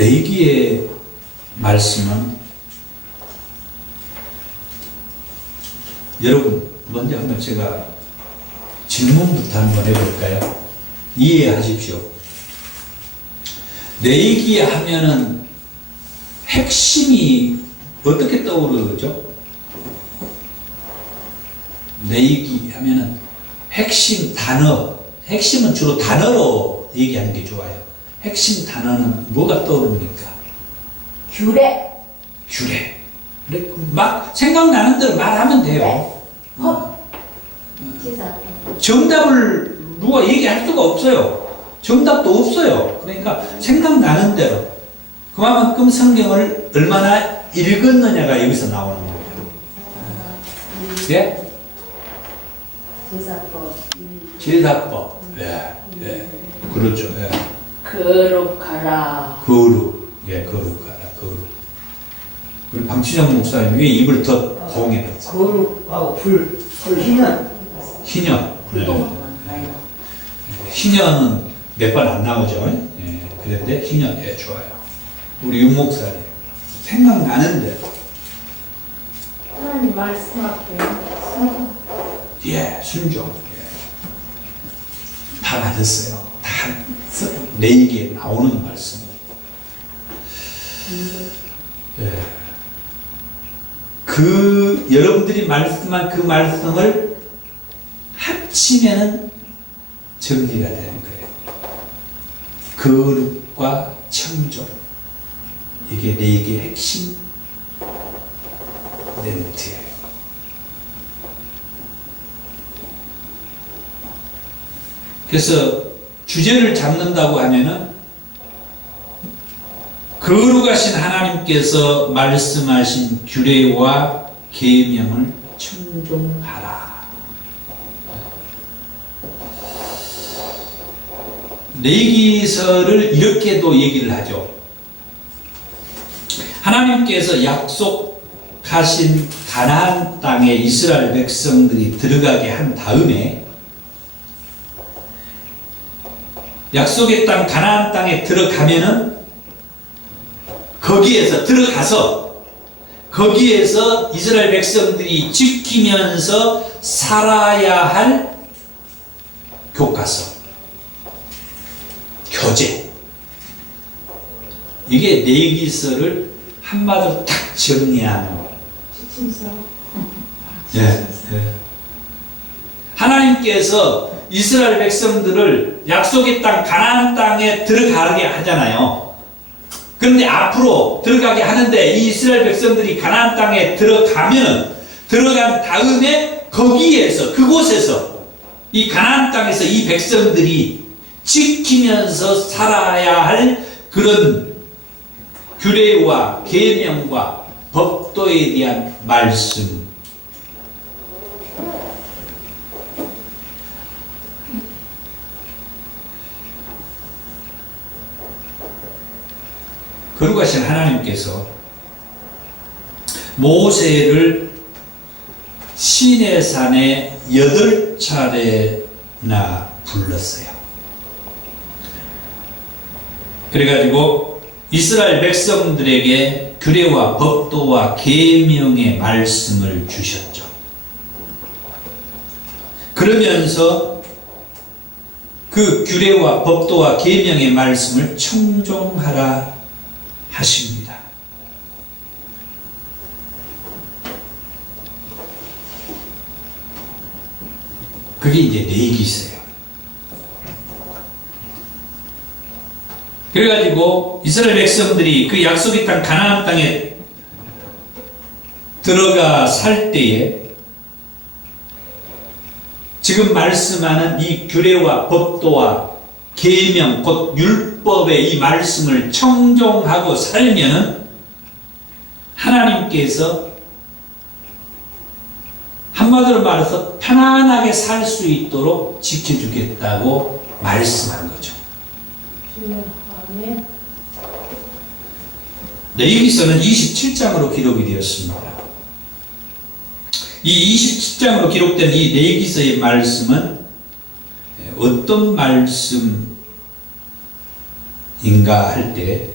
레위기의 말씀은 여러분 먼저 한번 제가 질문부터 한번 해볼까요? 이해하십시오. 레위기 하면은 핵심이 어떻게 떠오르죠? 레위기 하면은 핵심 단어, 핵심은 주로 단어로 얘기하는 게 좋아요. 핵심 단어는 뭐가 떠오릅니까? 규례. 규례. 그래, 막 생각나는 대로 말하면 돼요. 정답을 누가 얘기할 수가 없어요. 정답도 없어요. 그러니까 생각나는 대로. 그만큼 성경을 얼마나 읽었느냐가 여기서 나오는 거예요. 예? 제사법. 제사법. 예, 예. 그렇죠. 예. 거룩하라. 거룩. 예, 거룩하라. 거룩. 우리 방치정 목사님 왜 입을 더 봉해놨어? 거룩하고 희년. 희년. 불도 희년은 몇 번 안 나오죠. 예. 그런데 희년, 예, 좋아요. 우리 윤 목사님. 생각나는 대로. 하나님 말씀 앞에 순종. 예, 순종. 예. 다 받았어요. 다 레위기에 나오는 말씀. 예. 그 여러분들이 말씀한 그 말씀을 합치면은 정리가 되는 거예요. 거룩과 청종. 이게 레위기의 핵심 멘트예요. 그래서 주제를 잡는다고 하면은 거룩하신 하나님께서 말씀하신 규례와 계명을 청종하라. 레위기서를 이렇게도 얘기를 하죠. 하나님께서 약속하신 가나안 땅에 이스라엘 백성들이 들어가게 한 다음에 약속의 땅 가나안 땅에 들어가면은 거기에서 이스라엘 백성들이 지키면서 살아야 할 교과서, 교제. 이게 레위기서를 한마디로 딱 정리하는 거예요. 지침서. 예, 예. 하나님께서 이스라엘 백성들을 약속의 땅 가나안 땅에 들어가게 하잖아요. 그런데 앞으로 들어가게 하는데 이 이스라엘 백성들이 가나안 땅에 들어간 다음에 그곳에서 이 가나안 땅에서 이 백성들이 지키면서 살아야 할 그런 규례와 계명과 법도에 대한 말씀. 거룩하신 하나님께서 모세를 시내산에 8차례나 불렀어요. 그래가지고 이스라엘 백성들에게 규례와 법도와 계명의 말씀을 주셨죠. 그러면서 그 규례와 법도와 계명의 말씀을 청종하라 하십니다. 그게 이제 레위기서예요. 그래가지고 이스라엘 백성들이 그 약속의 땅 가나안 땅에 들어가 살 때에 지금 말씀하는 이 규례와 법도와 계명 곧 율법의 이 말씀을 청종하고 살면 하나님께서 한마디로 말해서 편안하게 살 수 있도록 지켜주겠다고 말씀한 거죠. 레위기서는 27장으로 기록이 되었습니다. 이 27장으로 기록된 이 레위기서의 말씀은 어떤 말씀인가 할 때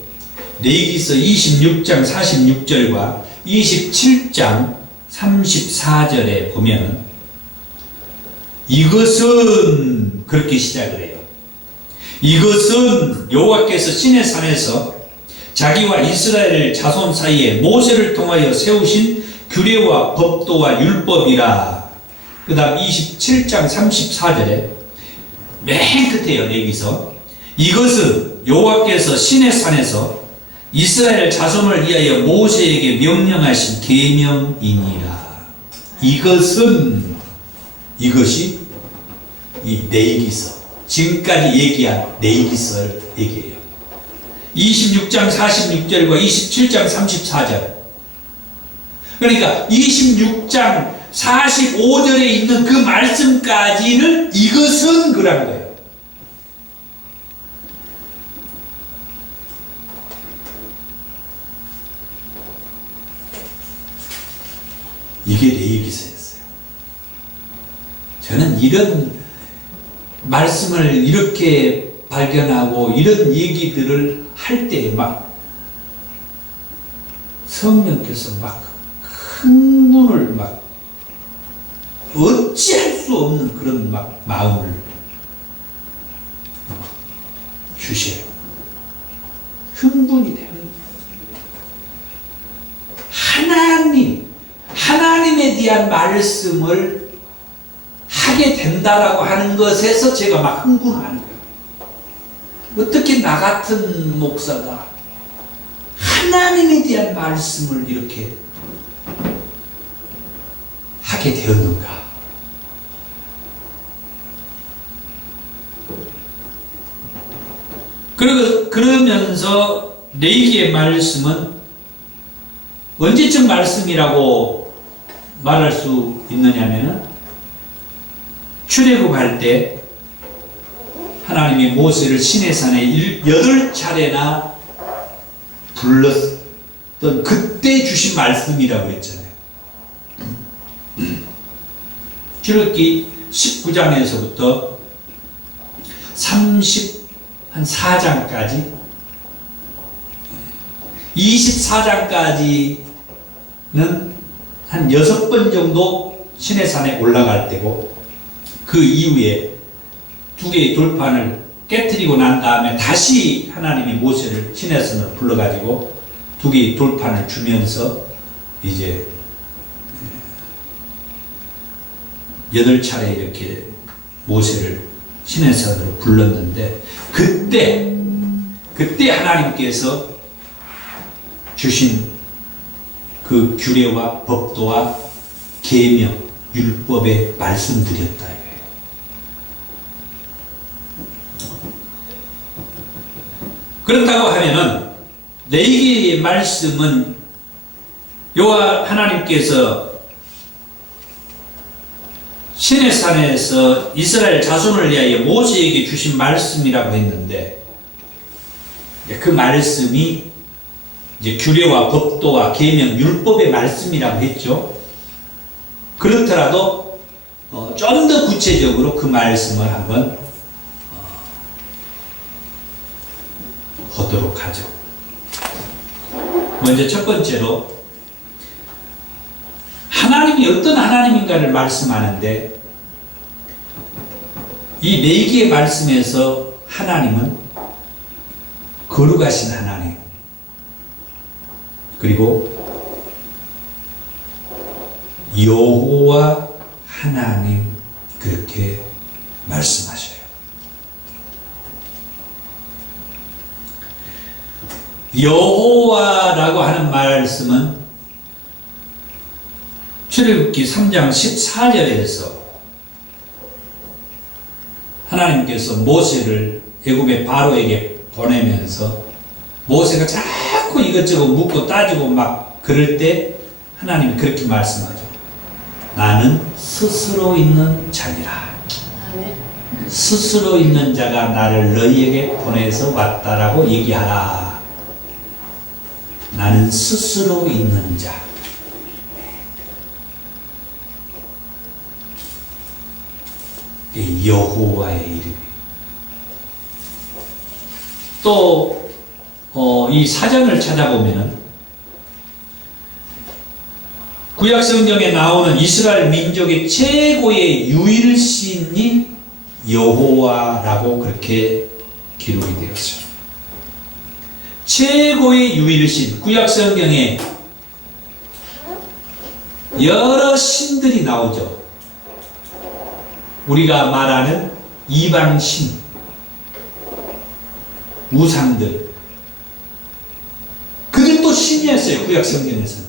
레위기서 26장 46절과 27장 34절에 보면 이것은 그렇게 시작을 해요. 이것은 여호와께서 시내산에서 자기와 이스라엘 자손 사이에 모세를 통하여 세우신 규례와 법도와 율법이라. 그 다음 27장 34절에 맨 끝에요. 레위기서 이것은 여호와께서 시내산에서 이스라엘 자손을 위하여 모세에게 명령하신 계명이니라. 이것이 이 레위기서, 지금까지 얘기한 레위기서를 얘기해요. 26장 46절과 27장 34절. 그러니까 26장 45절에 있는 그 말씀까지를 이것은 그런 거예요. 이게 레위기서였어요. 저는 이런 말씀을 이렇게 발견하고 이런 얘기들을 할 때 막 성령께서 막 흥분을 막 어찌할 수 없는 그런 막 마음을 주셔요. 흥분이 돼요. 하나님에 대한 말씀을 하게 된다라고 하는 것에서 제가 막 흥분하는 거예요. 어떻게 나 같은 목사가 하나님에 대한 말씀을 이렇게 하게 되었는가? 그러면서 레위기의 말씀은 언제쯤 말씀이라고 말할 수 있느냐면은 출애굽할 때 하나님이 모세를 시내산에 8차례나 불렀던 그때 주신 말씀이라고 했잖아요. 출애굽기 19장에서부터 34장까지 24장까지는 한 6번 정도 시내산에 올라갈 때고, 그 이후에 2개의 돌판을 깨뜨리고 난 다음에 다시 하나님이 모세를 시내산으로 불러가지고 2개의 돌판을 주면서 이제 8차례 이렇게 모세를 시내산으로 불렀는데, 그때 하나님께서 주신 그 규례와 법도와 계명, 율법에 말씀드렸다 이거예요. 그렇다고 하면은 레위기의 말씀은 여호와 하나님께서 시내산에서 이스라엘 자손을 위하여 모세에게 주신 말씀이라고 했는데, 그 말씀이 이제 규례와 법도와 계명, 율법의 말씀이라고 했죠. 그렇더라도 좀 더 구체적으로 그 말씀을 한번 보도록 하죠. 먼저 첫 번째로 하나님이 어떤 하나님인가를 말씀하는데, 이 레위기의 말씀에서 하나님은 거룩하신 하나님, 그리고 여호와 하나님, 그렇게 말씀하셔요. 여호와라고 하는 말씀은 출애굽기 3장 14절에서 하나님께서 모세를 애굽의 바로에게 보내면서 모세가 자꾸 이것저것 묻고 따지고 막 그럴 때 하나님이 그렇게 말씀하죠. 나는 스스로 있는 자니라. 스스로 있는 자가 나를 너희에게 보내서 왔다라고 얘기하라. 나는 스스로 있는 자. 여호와의 이름이. 또 이 사전을 찾아보면은 구약 성경에 나오는 이스라엘 민족의 최고의 유일신이 여호와라고 그렇게 기록이 되었어요. 최고의 유일신, 구약 성경에 여러 신들이 나오죠. 우리가 말하는 이방신, 우상들, 그들도 신이었어요. 구약 성경에서는.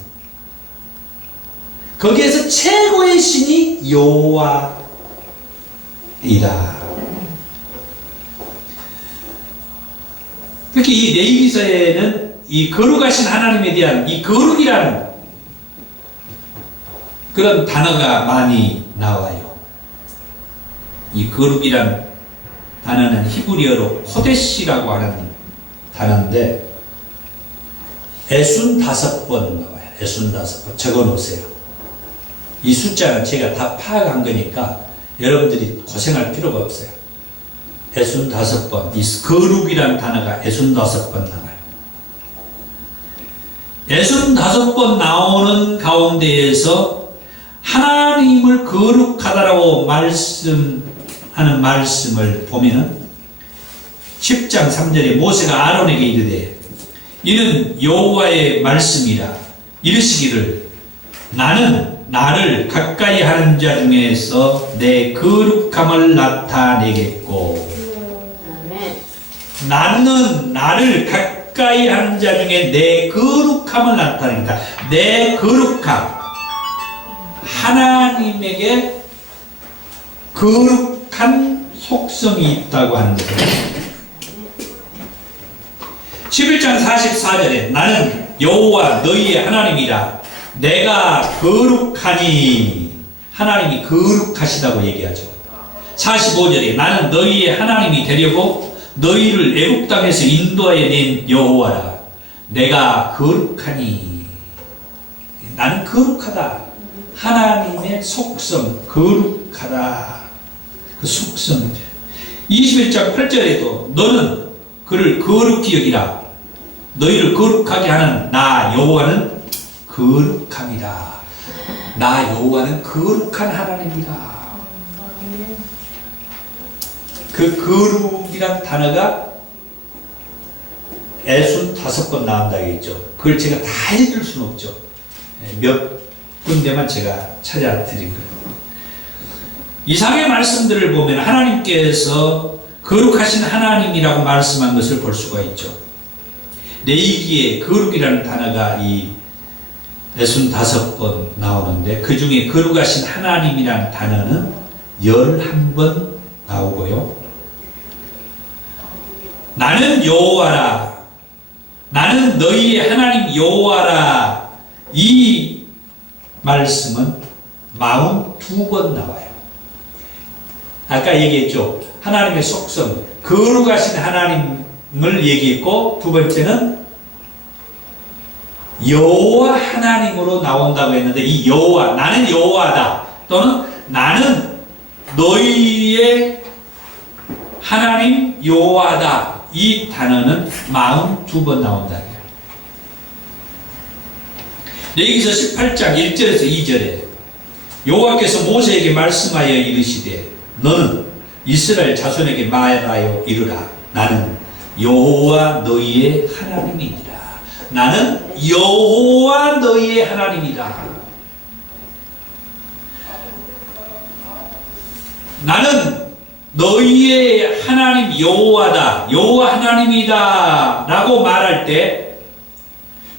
거기에서 최고의 신이 여호와이다. 특히 이 레위기서에는 이 거룩하신 하나님에 대한 이 거룩이라는 그런 단어가 많이 나와요. 이 거룩이라는 단어는 히브리어로 코데시라고 하는 단어인데 65번 나와요. 65번 적어놓으세요. 이 숫자는 제가 다 파악한 거니까 여러분들이 고생할 필요가 없어요. 65번, 이 거룩이라는 단어가 65번 나와요. 65번 나오는 가운데에서 하나님을 거룩하다라고 말씀하는 말씀을 보면은 10장 3절에 모세가 아론에게 이르되 이는 여호와의 말씀이라 이르시기를 나는 나를 가까이 하는 자 중에서 내 거룩함을 나타내겠고 나는 나를 가까이 하는 자 중에 내 거룩함을 나타내겠다. 내 거룩함, 하나님에게 거룩한 속성이 있다고 하는 거예요. 11장 44절에 나는 여호와 너희의 하나님이라 내가 거룩하니, 하나님이 거룩하시다고 얘기하죠. 45절에 나는 너희의 하나님이 되려고 너희를 애국 땅에서 인도하여 낸 여호와라 내가 거룩하니, 나는 거룩하다. 하나님의 속성, 거룩하다. 그 속성이죠. 21장 8절에도 너는 그를 거룩히 여기라 너희를 거룩하게 하는 나 여호와는 거룩함이다. 나 여호와는 거룩한 하나님이다. 그 거룩이란 단어가 65번 나온다고 했죠. 그걸 제가 다 읽을 수는 없죠. 몇 군데만 제가 찾아드린 거예요. 이상의 말씀들을 보면 하나님께서 거룩하신 하나님이라고 말씀한 것을 볼 수가 있죠. 레위기에 거룩이라는 단어가 이 65번 나오는데 그 중에 거룩하신 하나님이라는 단어는 11번 나오고요. 나는 여호와라 나는 너희의 하나님 여호와라 이 말씀은 42번 나와요. 아까 얘기했죠. 하나님의 속성, 거룩하신 하나님을 얘기했고 두 번째는 여호와 하나님으로 나온다고 했는데 이 여호와, 나는 여호와다 또는 나는 너희의 하나님 여호와다 이 단어는 42번 나온다. 레위기서 18장 1절에서 2절에 여호와께서 모세에게 말씀하여 이르시되 너는 이스라엘 자손에게 말하여 이르라 나는 여호와 너희의 하나님이니라. 나는 여호와 너희의 하나님이다. 나는 너희의 하나님 여호와다. 여호와 하나님이다 라고 말할 때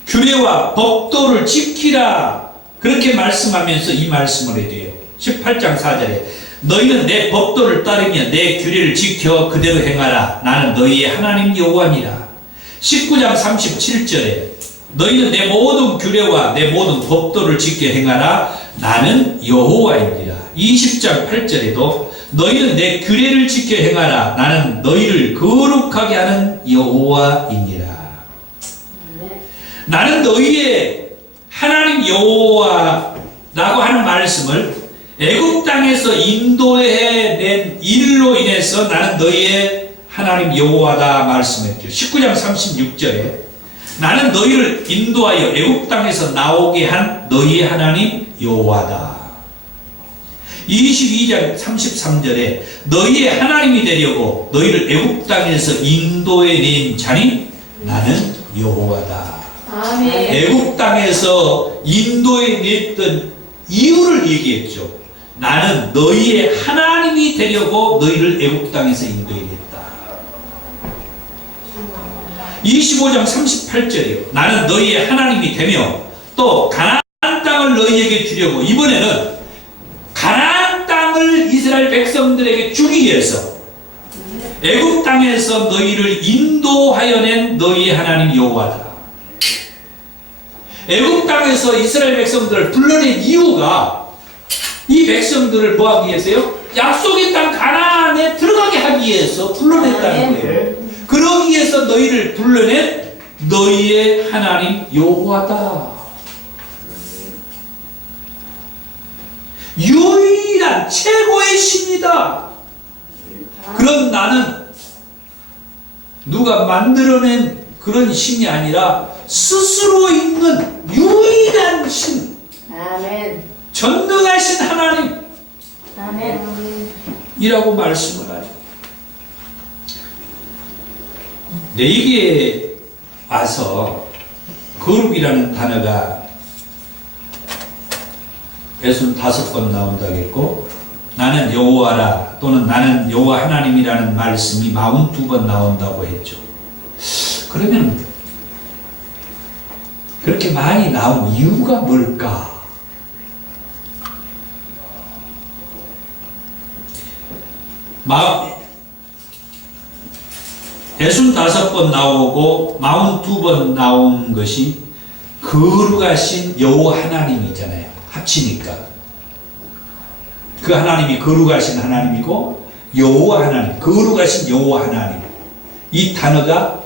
규례와 법도를 지키라 그렇게 말씀하면서 이 말씀을 해줘요. 18장 4절에 너희는 내 법도를 따르며 내 규례를 지켜 그대로 행하라. 나는 너희의 하나님 여호와니라. 19장 37절에 너희는 내 모든 규례와 내 모든 법도를 지켜 행하라. 나는 여호와이니라. 20장 8절에도 너희는 내 규례를 지켜 행하라. 나는 너희를 거룩하게 하는 여호와이니라. 나는 너희의 하나님 여호와라고 하는 말씀을 애국 땅에서 인도해낸 일로 인해서 나는 너희의 하나님 여호와다 말씀했죠. 19장 36절에 나는 너희를 인도하여 애굽 땅에서 나오게 한 너희의 하나님 여호와다. 22장 33절에 너희의 하나님이 되려고 너희를 애굽 땅에서 인도해 낸 자니 나는 여호와다. 아멘. 애굽 땅에서 인도해 냈던 이유를 얘기했죠. 나는 너희의 하나님이 되려고 너희를 애굽 땅에서 인도해 냈다. 25장 38절이요. 나는 너희의 하나님이 되며 또 가나안 땅을 너희에게 주려고 이번에는 가나안 땅을 이스라엘 백성들에게 주기 위해서 애굽 땅에서 너희를 인도하여 낸 너희의 하나님 여호와다. 애굽 땅에서 이스라엘 백성들을 불러낸 이유가 이 백성들을 뭐 하기 위해서요? 약속의 땅 가나안에 들어가게 하기 위해서 불러냈다는 거예요. 그러기 위해서 너희를 불러낸 너희의 하나님 여호와다. 유일한 최고의 신이다. 그런 나는 누가 만들어낸 그런 신이 아니라 스스로 있는 유일한 신, 아멘. 전능하신 하나님이라고 아멘. 말씀을 하죠. 내게 와서 거룩이라는 단어가 65번 나온다겠고 나는 여호와라 또는 나는 여호와 하나님이라는 말씀이 42번 나온다고 했죠. 그러면 그렇게 많이 나온 이유가 뭘까? 마 65번 나오고 42번 나온 것이 거룩하신 여호와 하나님이잖아요. 합치니까 그 하나님이 거룩하신 하나님이고 여호와 하나님, 거룩하신 여호와 하나님. 이 단어가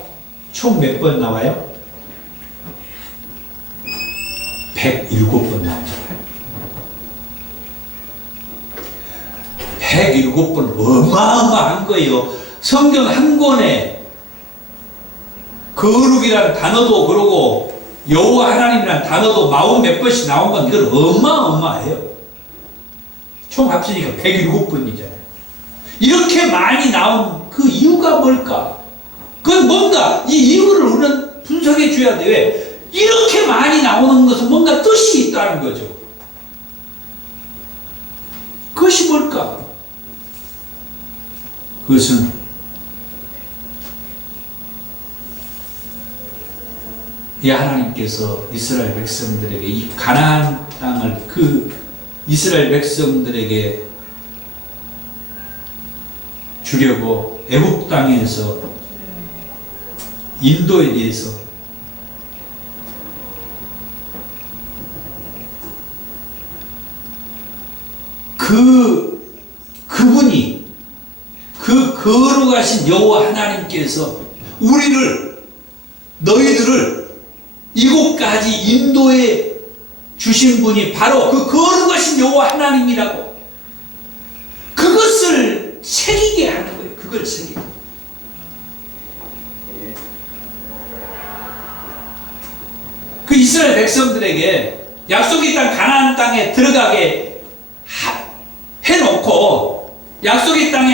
총 몇 번 나와요? 107번 나오잖아요. 107번 어마어마한 거예요. 성경 한 권에 거룩이라는 단어도 그러고 여호와 하나님이라는 단어도 40몇 번씩 나온 건 이건 어마어마해요. 총 합치니까 107번이잖아요. 이렇게 많이 나온 그 이유가 뭘까? 그건 뭔가 이 이유를 우리는 분석해 줘야 돼. 왜? 이렇게 많이 나오는 것은 뭔가 뜻이 있다는 거죠. 그것이 뭘까? 그것은 이 하나님께서 이스라엘 백성들에게 이 가나안 땅을 그 이스라엘 백성들에게 주려고 애굽 땅에서 인도에 대해서 그분이 그 거룩하신 여호와 하나님께서 너희들을 이곳까지 인도해 주신 분이 바로 그 거룩하신 여호와 하나님이라고 그것을 새기게 하는 거예요. 그걸 새기게. 그 이스라엘 백성들에게 약속의 땅 가나안 땅에 들어가게 해놓고 약속의 땅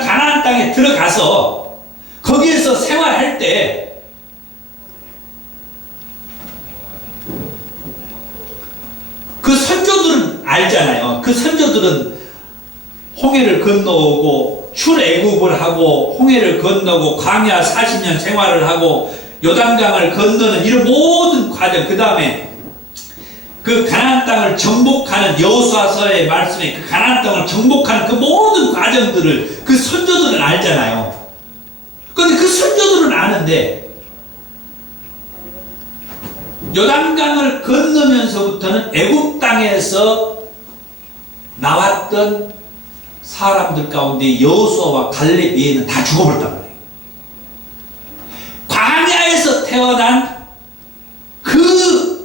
가나안 땅에 들어가서 거기에서 생활할 때 그 선조들은 알잖아요. 그 선조들은 홍해를 건너오고 출애굽을 하고 홍해를 건너고 광야 40년 생활을 하고 요단강을 건너는 이런 모든 과정, 그 다음에 그 가나안 땅을 정복하는 여호수아서의 말씀에 그 가나안 땅을 정복하는 그 모든 과정들을 그 선조들은 알잖아요. 그런데 그 선조들은 아는데 요단강을 건너면서부터는 애굽 땅에서 나왔던 사람들 가운데 여호수아와 갈렙 외에는 다 죽어버렸단 말이에요. 광야에서 태어난 그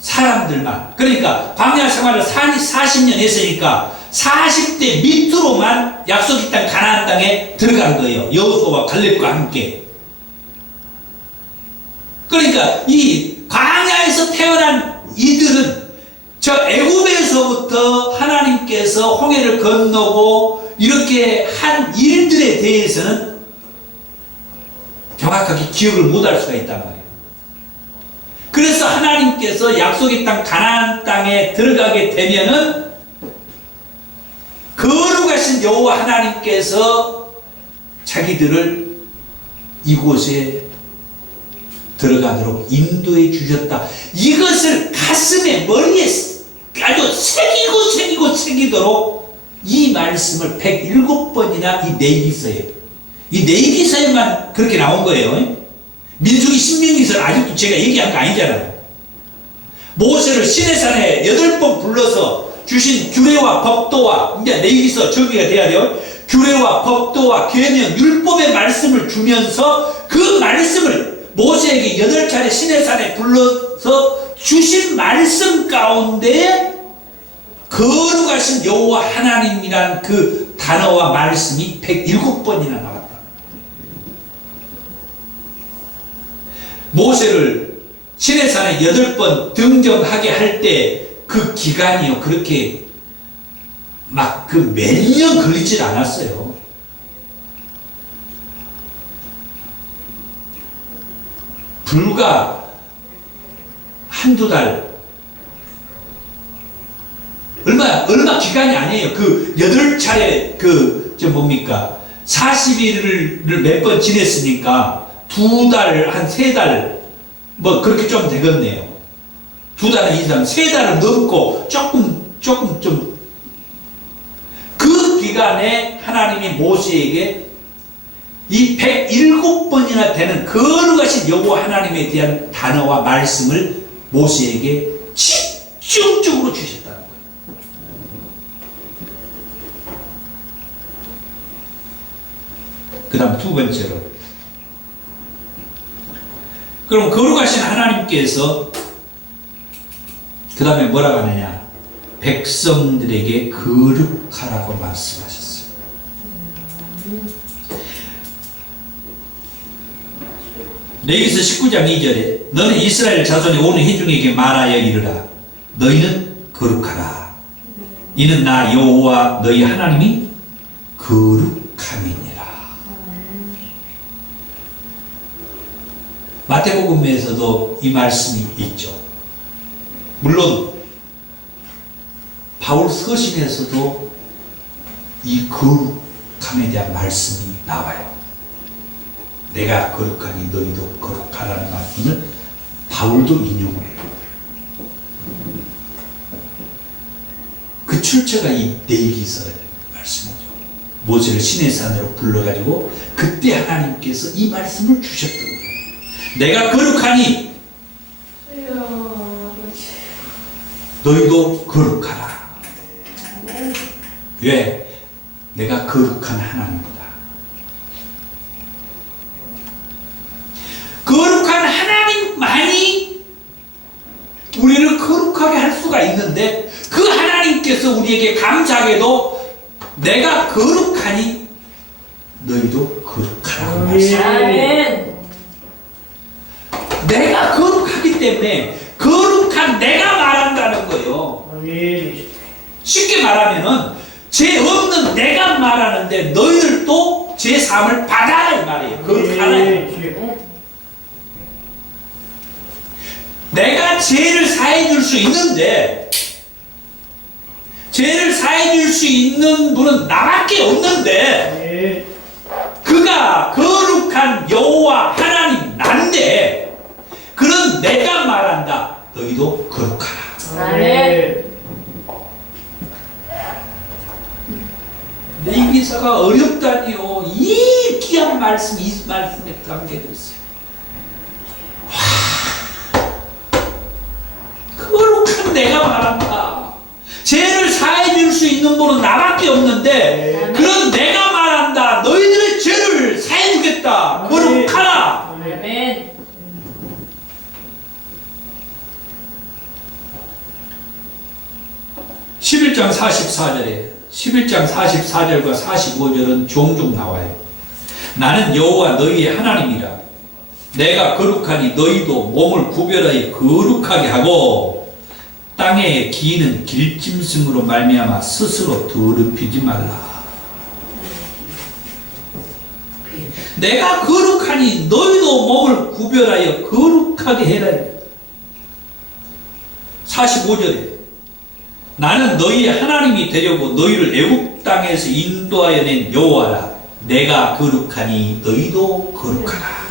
사람들만, 그러니까 광야 생활을 40년 했으니까 40대 밑으로만 약속의 땅 가나안 땅에 들어간 거예요. 여호수아와 갈렙과 함께. 그러니까 이 광야에서 태어난 이들은 저 애굽에서부터 하나님께서 홍해를 건너고 이렇게 한 일들에 대해서는 정확하게 기억을 못할 수가 있단 말이에요. 그래서 하나님께서 약속의 땅 가나안 땅에 들어가게 되면은 거룩하신 여호와 하나님께서 자기들을 이곳에 들어가도록 인도해 주셨다. 이것을 가슴에 머리에 아주 새기도록 이 말씀을 107번이나 이 내기서에 이 내기서에만 그렇게 나온 거예요. 민수기 신명기서는 아직도 제가 얘기한 거 아니잖아요. 모세를 시내산에 8번 불러서 주신 규례와 법도와 이제 내기서 정리가 돼야 돼요. 규례와 법도와 계명 율법의 말씀을 주면서 그 말씀을 모세에게 8차례 시내산에 불러서 주신 말씀 가운데 거룩하신 여호와 하나님이란 그 단어와 말씀이 107번이나 나왔다. 모세를 시내산에 8번 등정하게 할 때 그 기간이요, 그렇게 막 그 몇 년 걸리질 않았어요. 불과 한두 달, 얼마 기간이 아니에요. 그 8차례, 뭡니까? 40일을 몇 번 지냈으니까 2달, 한 3달, 뭐 그렇게 좀 되겠네요. 2달 이상, 3달을 넘고 조금 그 기간에 하나님이 모세에게 이 107번이나 되는 거룩하신 여호와 하나님에 대한 단어와 말씀을 모세에게 집중적으로 주셨다는 거예요. 그 다음 두 번째로, 그럼 거룩하신 하나님께서 그 다음에 뭐라고 하느냐, 백성들에게 거룩하라고 말씀하셨어요. 레위기서 19장 2절에 너는 이스라엘 자손의 온 회중에게 말하여 이르라. 너희는 거룩하라. 이는 나 여호와 너희 하나님이 거룩함이니라. 마태복음에서도 이 말씀이 있죠. 물론 바울 서신에서도 이 거룩함에 대한 말씀이 나와요. 내가 거룩하니 너희도 거룩하라는 말씀을 바울도 인용을 해요. 그 출처가 이 레위기서의 말씀이죠. 모세를 시내산으로 불러가지고 그때 하나님께서 이 말씀을 주셨던 거예요. 내가 거룩하니 너희도 거룩하라. 왜? 내가 거룩한 하나님이다. 거룩한 하나님만이 우리를 거룩하게 할 수가 있는데 그 하나님께서 우리에게 감사하게도 내가 거룩하니 너희도 거룩하라고 말씀합니다. 내가 거룩하기 때문에 거룩한 내가 말한다는 거예요. 쉽게 말하면은 죄 없는 내가 말하는데 너희들도 죄 사함을 받아라 이 말이에요. 거룩하라. 내가 죄를 사해 줄 수 있는데 죄를 사해 줄 수 있는 분은 나밖에 없는데 그가 거룩한 여호와 하나님 난데 그런 내가 말한다. 너희도 거룩하라. 아멘. 레위기서가 어렵다니요. 이 귀한 말씀이 이 말씀에 담겨져 있어요. 거룩한 내가 말한다. 죄를 사해 줄 수 있는 분은 나밖에 없는데 그런 내가 말한다. 너희들의 죄를 사해 주겠다. 거룩하라. 아멘. 11장 44절에 11장 44절과 45절은 종종 나와요. 나는 여호와 너희의 하나님이라. 내가 거룩하니 너희도 몸을 구별하여 거룩하게 하고 땅에 기는 길짐승으로 말미암아 스스로 더럽히지 말라. 내가 거룩하니 너희도 몸을 구별하여 거룩하게 해라. 45절에 나는 너희의 하나님이 되려고 너희를 애굽 땅에서 인도하여 낸 여호와라. 내가 거룩하니 너희도 거룩하라.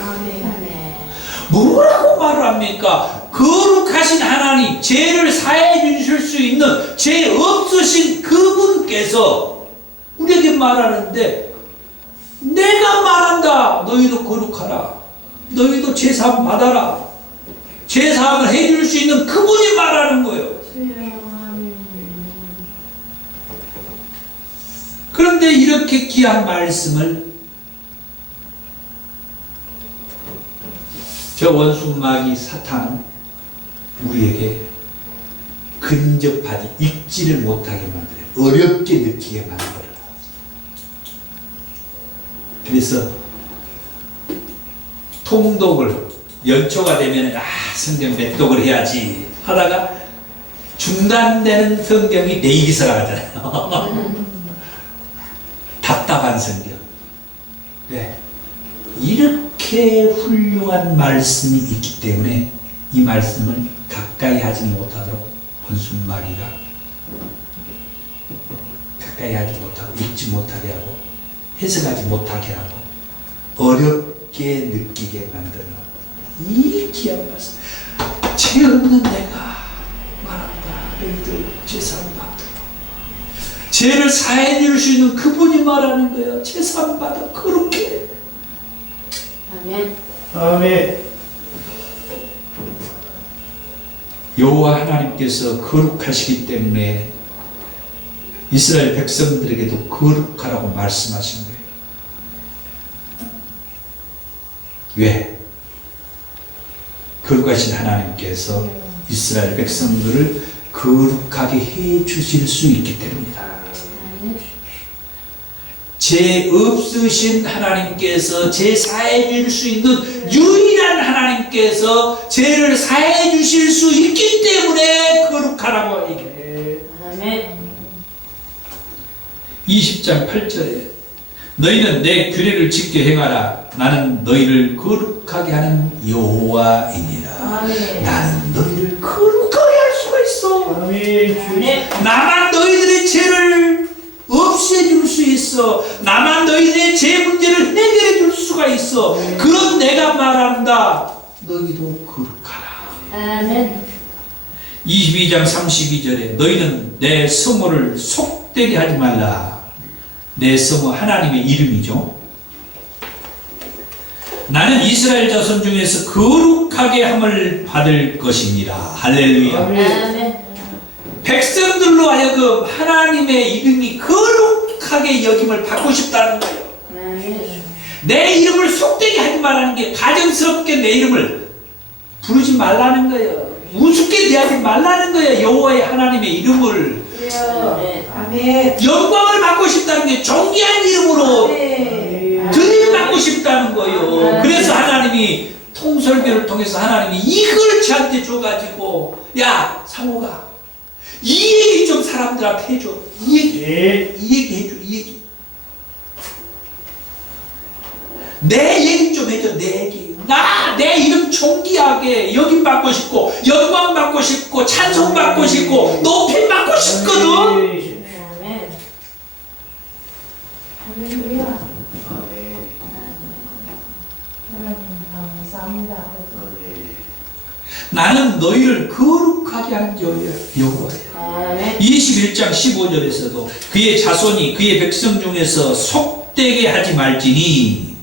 뭐라고 말을 합니까? 거룩하신 하나님, 죄를 사해 주실 수 있는 죄 없으신 그분께서 우리에게 말하는데, 내가 말한다. 너희도 거룩하라. 너희도 제사함 받아라. 제사함을 해줄 수 있는 그분이 말하는 거예요. 그런데 이렇게 귀한 말씀을 저 원수마귀 사탄은 우리에게 근접하지 읽지를 못하게 만들어요. 어렵게 느끼게 만들어요. 그래서 통독을 연초가 되면 성경 몇 독을 해야지 하다가 중단되는 성경이 레위기서라 하잖아요. 답답한 성경. 네. 이렇게 훌륭한 말씀이 있기 때문에 이 말씀을 가까이 하지 못하도록 원수마귀가 가까이 하지 못하고 읽지 못하게 하고 해석하지 못하게 하고 어렵게 느끼게 만드는 이 귀한 말씀. 죄 없는 내가 말한다. 너희들 제사함 받아. 죄를 사해 줄 수 있는 그분이 말하는 거예요. 제사함 받아. 그렇게. 아멘. 아멘. 여호와 하나님께서 거룩하시기 때문에 이스라엘 백성들에게도 거룩하라고 말씀하신 거예요. 왜? 거룩하신 하나님께서 이스라엘 백성들을 거룩하게 해 주실 수 있기 때문이다. 죄 없으신 하나님께서 죄 사해 줄 수 있는 유일한 하나님께서 죄를 사해 주실 수 있기 때문에 거룩하라고 얘기해요. 아멘. 20장 8절에 너희는 내 규례를 지켜 행하라. 나는 너희를 거룩하게 하는 여호와이니라. 아멘. 나는 너희를 거룩하게 할 수가 있어. 아멘. 나만 너희들의 죄를 없애줄 수 있어. 나만 너희들의 죄 문제를 해결해 줄 수가 있어. 그런 내가 말한다. 너희도 거룩하라. 아멘. 22장 32절에 너희는 내 성호를 속되게 하지 말라. 내 성호 하나님의 이름이죠. 나는 이스라엘 자손 중에서 거룩하게 함을 받을 것이니라. 할렐루야. 아멘. 백성들로 하여금 하나님의 이름이 거룩하게 여김을 받고 싶다는 거예요. 아멘. 내 이름을 속되게 하지 말라는 게 가정스럽게 내 이름을 부르지 말라는 거예요. 우습게 대하지 말라는 거예요. 여호와의 하나님의 이름을. 아멘. 영광을 받고 싶다는 게 존귀한 이름으로 들이받고 싶다는 거예요. 그래서 하나님이 통설교를 통해서 하나님이 이걸 저한테 줘가지고 야 상호가 이 얘기 좀 사람들한테 해줘. 이 얘기 해줘. 이 얘기. 내 얘기 좀 해줘. 내 얘기. 내 이름 존귀하게 여김 받고 싶고 영광 받고 싶고 찬송 받고 싶고 높임 받고 싶거든. 아멘. 할렐루야. 하나님 감사합니다. 나는 너희를 거룩하게 하는 여호와야. 아멘. 21장 15절에서도 그의 자손이 그의 백성 중에서 속되게 하지 말지니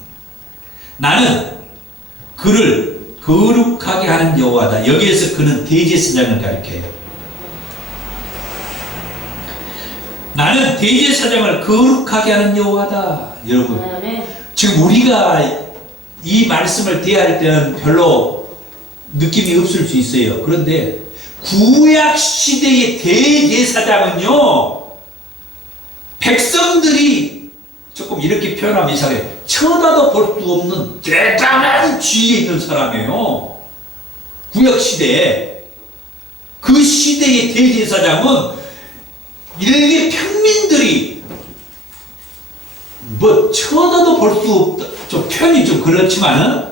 나는 그를 거룩하게 하는 여호와다. 여기에서 그는 대제사장을 가리켜요. 나는 대제사장을 거룩하게 하는 여호와다. 여러분, 아멘. 지금 우리가 이 말씀을 대할 때는 별로 느낌이 없을 수 있어요. 그런데 구약 시대의 대제사장은요, 백성들이 조금 이렇게 표현하면 이상해. 쳐다도 볼 수 없는 대단한 지위에 있는 사람이에요. 구약시대에. 그 시대의 대제사장은 일개 평민들이 뭐 쳐다도 볼 수 없다. 좀 표현이 좀 그렇지만은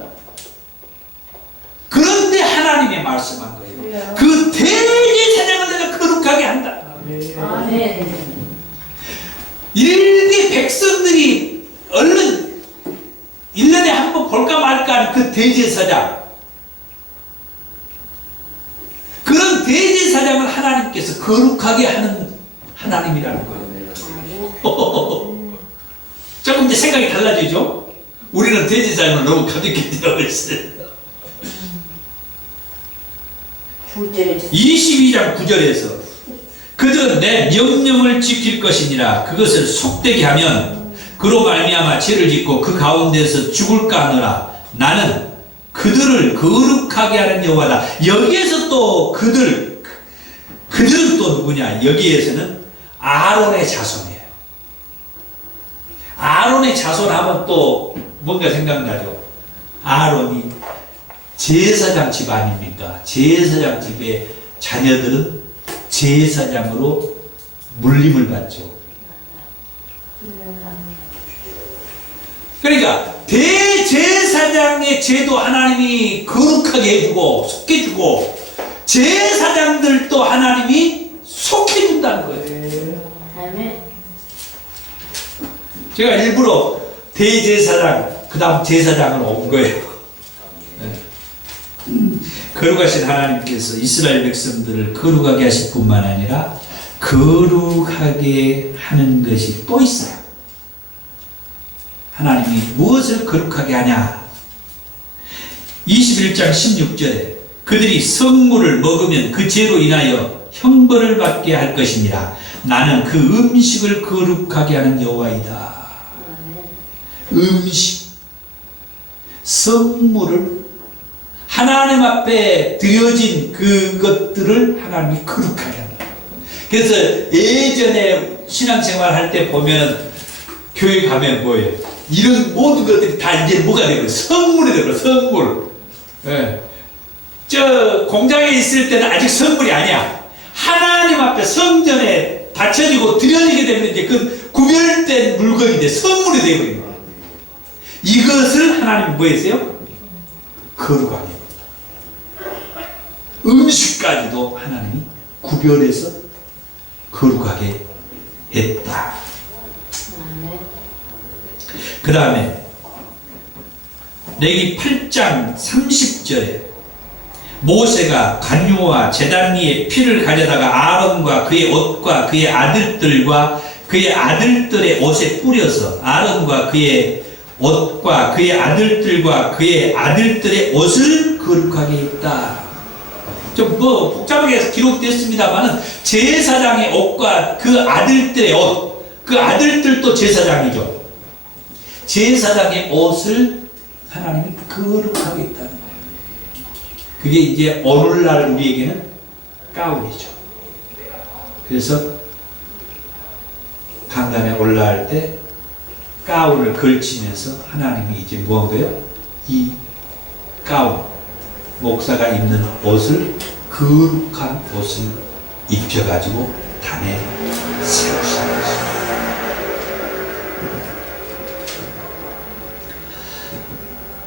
그런데 하나님이 말씀한 거예요. 그 대제사장을 내가 거룩하게 한다. 아멘. 일개 백성들이 얼른 1년에 한 번 볼까 말까 하는 그 대제사장, 그런 대제사장을 하나님께서 거룩하게 하는 하나님이라는 거예요. 조금 이제 생각이 달라지죠? 우리는 대제사장을 너무 가볍게 되어 있어요. 22장 9절에서 그들은 내 명령을 지킬 것이니라. 그것을 속되게 하면 그로 말미암아 죄를 짓고 그 가운데서 죽을까 하노라. 나는 그들을 거룩하게 하는 여호와다. 여기에서 또 그들은 또 누구냐? 여기에서는 아론의 자손이에요. 아론의 자손 하면 또 뭔가 생각나죠? 아론이 제사장 집 아닙니까? 제사장 집의 자녀들은 제사장으로 물림을 받죠. 그러니까 대제사장의 죄도 하나님이 거룩하게 해주고 속해주고 제사장들도 하나님이 속해준다는 거예요. 아멘. 제가 일부러 대제사장 그 다음 제사장으로 온 거예요. 거룩하신 하나님께서 이스라엘 백성들을 거룩하게 하실 뿐만 아니라 거룩하게 하는 것이 또 있어요. 하나님이 무엇을 거룩하게 하냐? 21장 16절에 그들이 성물을 먹으면 그 죄로 인하여 형벌을 받게 할 것이니라. 나는 그 음식을 거룩하게 하는 여호와이다. 음식, 성물을 하나님 앞에 드려진 그것들을 하나님이 거룩하게 한다. 그래서 예전에 신앙생활 할 때 보면 교회 가면 뭐예요? 이런 모든 것들이 다 이제 뭐가 되고 성물이 되고 성물. 예. 저 공장에 있을 때는 아직 성물이 아니야. 하나님 앞에 성전에 바쳐지고 드려지게 되면 이제 그 구별된 물건이 돼 성물이 되버린 거야. 이것을 하나님이 뭐 했어요? 거룩하게. 음식까지도 하나님이 구별해서 거룩하게 했다. 그 다음에 레위 8장 30절에 모세가 관유와 제단 위에 피를 가져다가 아론과 그의 옷과 그의 아들들과 그의 아들들의 옷에 뿌려서 아론과 그의 옷과 그의 아들들과 그의 아들들의 옷을 거룩하게 했다. 좀 뭐 복잡하게 기록됐습니다만은 제사장의 옷과 그 아들들의 옷, 그 아들들도 제사장이죠. 제사장의 옷을 하나님이 거룩하게 했다는 거예요. 그게 이제 오늘날 우리에게는 가운이죠. 그래서 강단에 올라갈 때 가운을 걸치면서 하나님이 이제 뭐한 거예요? 이 가운, 목사가 입는 옷을 거룩한 옷을 입혀가지고 단에 세우시는 것입니다.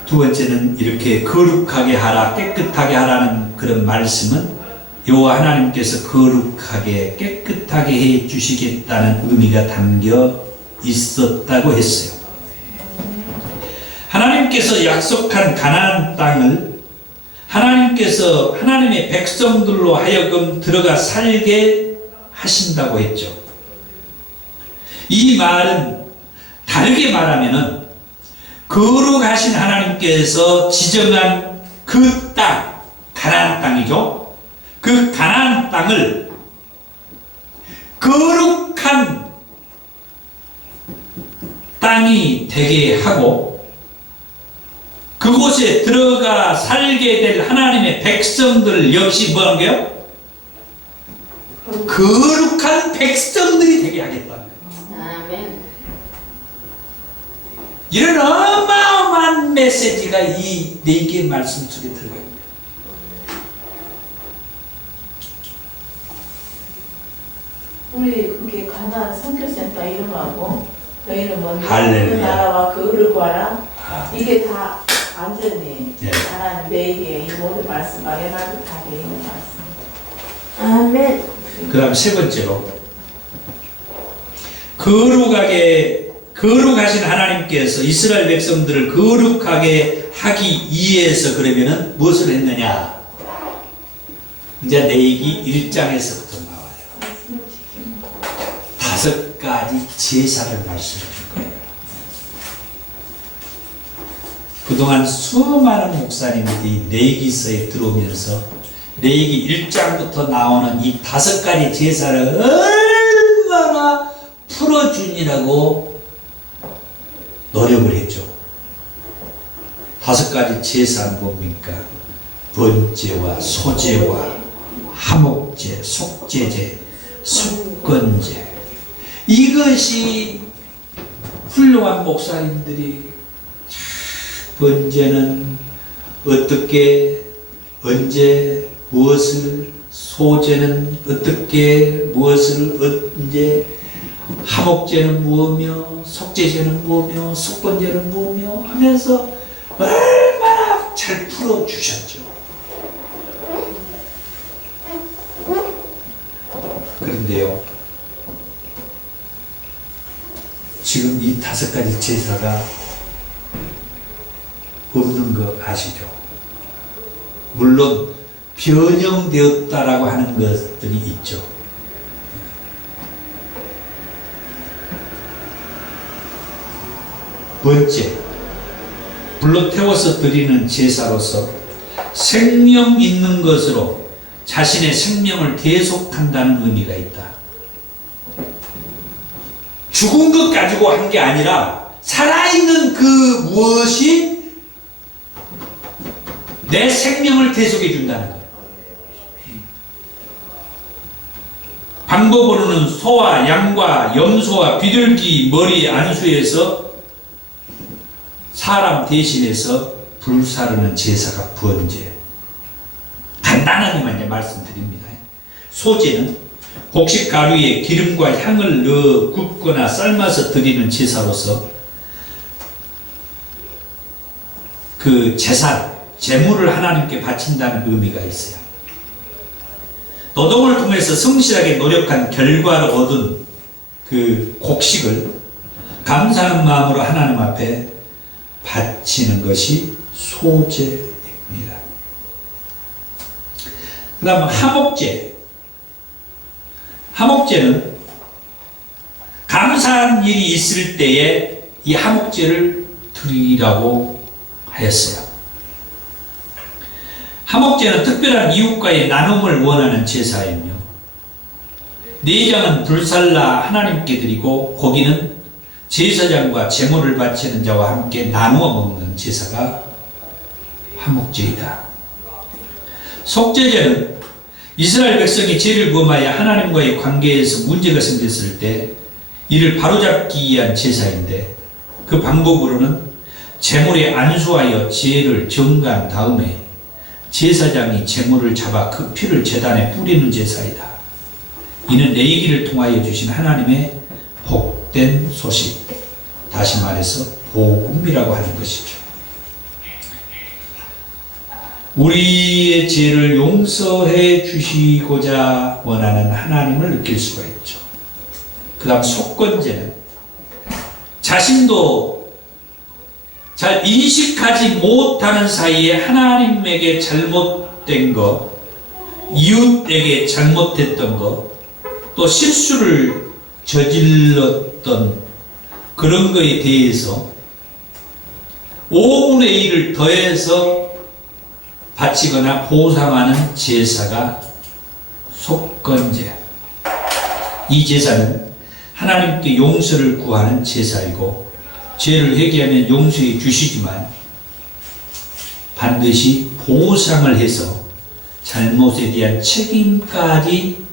두 번째는 이렇게 거룩하게 하라, 깨끗하게 하라는 그런 말씀은 여호와 하나님께서 거룩하게 깨끗하게 해 주시겠다는 의미가 담겨 있었다고 했어요. 하나님께서 약속한 가나안 땅을 하나님께서 하나님의 백성들로 하여금 들어가 살게 하신다고 했죠. 이 말은 다르게 말하면은 거룩하신 하나님께서 지정한 그 땅, 가나안 땅이죠. 그 가나안 땅을 거룩한 땅이 되게 하고 그곳에 들어가 살게 될 하나님의 백성들 역시 뭐 한 거예요? 거룩한 백성들이 되게 하겠다는 거예요. 이런 어마어마한 메시지가 이 4개의 말씀 속에 들어가 있습니다. 우리 그게 가나안 선교센터 이름하고 너희는 먼저 그 할렐루야. 나라와 그 의를 구하라. 아, 이게 다 완전히 네. 하나님 내게 이 모든 말씀 막연하게 다 되어 있는 말씀. 아멘. 그 다음 세 번째로 거룩하신 하나님께서 이스라엘 백성들을 거룩하게 하기 위해서 그러면은 무엇을 했느냐? 이제 레위기 1장에서부터 나와요. 말씀을 지키는 거. 5가지 제사를 말씀해 줄 거예요. 그동안 수많은 목사님들이 레위기서에 들어오면서 레위기 1장부터 나오는 이 5가지 제사를 얼마나 풀어주니라고 노력을 했죠. 5가지 제사는 뭡니까? 번제와 소제와 화목제, 속제제, 속건제. 이것이 훌륭한 목사님들이 번제는 어떻게, 언제, 무엇을, 소제는 어떻게, 무엇을, 언제, 화목제는 무엇며, 속제제는 무엇며, 속건제는 무엇며 하면서 얼마나 잘 풀어주셨죠. 그런데요, 지금 이 5가지 제사가 없는 거 아시죠? 물론 변형되었다라고 하는 것들이 있죠. 번째, 불로 태워서 드리는 제사로서 생명 있는 것으로 자신의 생명을 계속한다는 의미가 있다. 죽은 것 가지고 한 게 아니라 살아있는 그 무엇이 내 생명을 계속해 준다는 거예요. 방법으로는 소와 양과 염소와 비둘기 머리 안수에서 사람 대신해서 불사르는 제사가 번제. 간단하게만 이제 말씀드립니다. 소제는 곡식 가루에 기름과 향을 넣어 굽거나 삶아서 드리는 제사로서 그 제사, 제물을 하나님께 바친다는 의미가 있어요. 노동을 통해서 성실하게 노력한 결과로 얻은 그 곡식을 감사하는 마음으로 하나님 앞에 바치는 것이 소제입니다. 그 다음 화목제. 화목제는 감사한 일이 있을 때에 이 화목제를 드리라고 하였어요. 화목제는 특별한 이웃과의 나눔을 원하는 제사이며, 내장은 불살라 하나님께 드리고 고기는 제사장과 제물을 바치는 자와 함께 나누어 먹는 제사가 화목제이다. 속죄제는 이스라엘 백성이 죄를 범하여 하나님과의 관계에서 문제가 생겼을 때 이를 바로잡기 위한 제사인데, 그 방법으로는 제물에 안수하여 죄를 정한 다음에 제사장이 제물을 잡아 그 피를 제단에 뿌리는 제사이다. 이는 레위기를 통하여 주신 하나님의 복된 소식, 다시 말해서 복음이라고 하는 것이죠. 우리의 죄를 용서해 주시고자 원하는 하나님을 느낄 수가 있죠. 그 다음 속건제는 자신도 잘 인식하지 못하는 사이에 하나님에게 잘못된 것, 이웃에게 잘못했던 것, 또 실수를 저질렀던 그런 것에 대해서 5분의 1을 더해서 바치거나 보상하는 제사가 속건제. 이 제사는 하나님께 용서를 구하는 제사이고, 죄를 회개하면 용서해 주시지만 반드시 보상을 해서 잘못에 대한 책임까지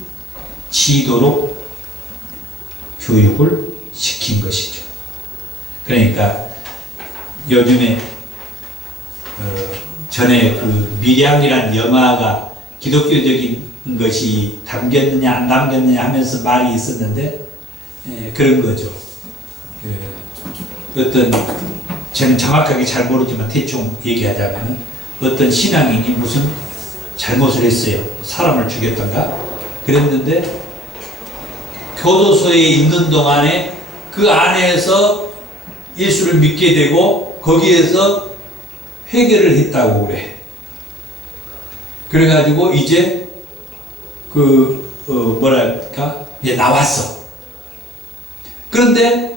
지도록 교육을 시킨 것이죠. 그러니까 요즘에 전에 그 밀양이란 영화가 기독교적인 것이 담겼느냐 안 담겼느냐 하면서 말이 있었는데 그런 거죠. 어떤 저는 정확하게 잘 모르지만 대충 얘기하자면 어떤 신앙인이 무슨 잘못을 했어요. 사람을 죽였던가 그랬는데 교도소에 있는 동안에 그 안에서 예수를 믿게 되고 거기에서 회개를 했다고 그래. 그래가지고 이제 뭐랄까 이제 나왔어. 그런데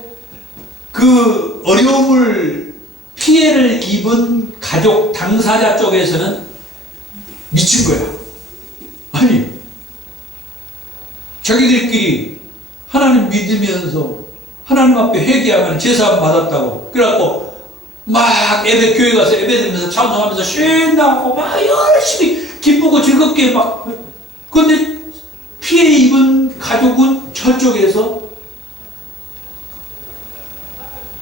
그 어려움을 피해를 입은 가족 당사자 쪽에서는 미친 거야. 아니 자기들끼리 하나님 믿으면서 하나님 앞에 회개하면 제사함 받았다고 그래갖고 막 예배 교회 가서 예배 드리면서 찬송하면서 신나고 막 열심히 기쁘고 즐겁게 막 그런데 피해 입은 가족은 저쪽에서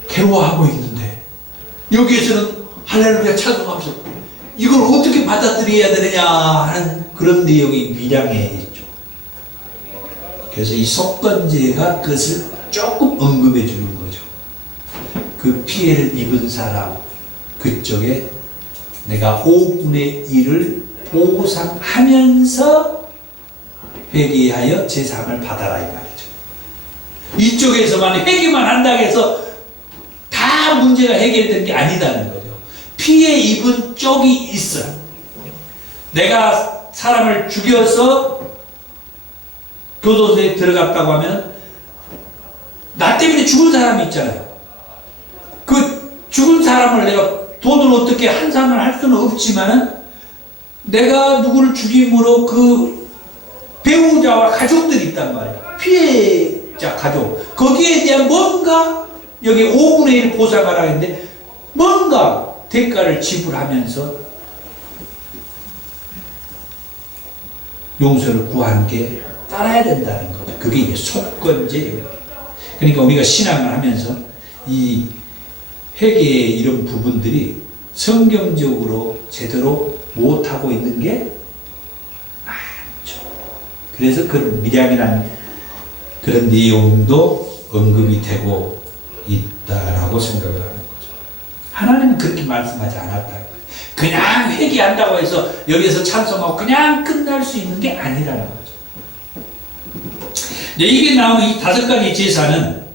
괴로워하고 있는데 여기에서는 할렐루야 찬송하면서 이걸 어떻게 받아들여야 되느냐 하는 그런 내용이 밀양에 있죠. 그래서 이 속건제가 그것을 조금 언급해 주는 거죠. 그 피해를 입은 사람 그쪽에 내가 5분의 1을 보상하면서 회개하여 제사함을 받아라 이 말이죠. 이쪽에서만 회개만 한다고 해서 다 문제가 해결된 게 아니다는 거죠. 피해 입은 쪽이 있어요. 내가 사람을 죽여서 교도소에 들어갔다고 하면 나 때문에 죽은 사람이 있잖아요. 그 죽은 사람을 내가 돈을 어떻게 환산을 할 수는 없지만 내가 누구를 죽임으로 그 배우자와 가족들이 있단 말이에요. 피해자 가족. 거기에 대한 뭔가 여기 5분의 1 보상하라 했는데 뭔가 대가를 지불하면서 용서를 구하는 게 따라야 된다는 거죠. 그게 이제 속건제예요. 그러니까 우리가 신앙을 하면서 이 회개의 이런 부분들이 성경적으로 제대로 못하고 있는 게 많죠. 그래서 그런 밀양이라는 그런 내용도 언급이 되고 있다라고 생각을 하는 거죠. 하나님은 그렇게 말씀하지 않았다. 그냥 회개한다고 해서 여기서 찬송하고 그냥 끝날 수 있는 게 아니라는 거죠. 이게 나오는 이 5가지 제사는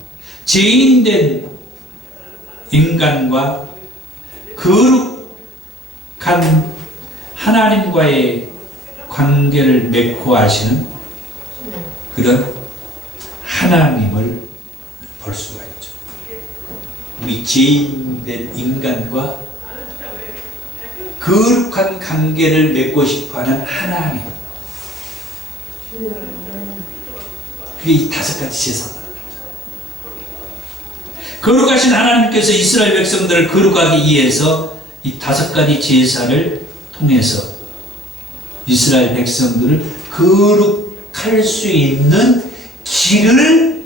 죄인된 인간과 거룩한 하나님과의 관계를 맺고 하시는 그런 하나님을 볼 수가 있죠. 우리 죄인된 인간과 거룩한 관계를 맺고 싶어하는 하나님. 그게 이 5가지 제사다. 거룩하신 하나님께서 이스라엘 백성들을 거룩하기 위해서 이 5가지 제사를 통해서 이스라엘 백성들을 거룩할 수 있는 길을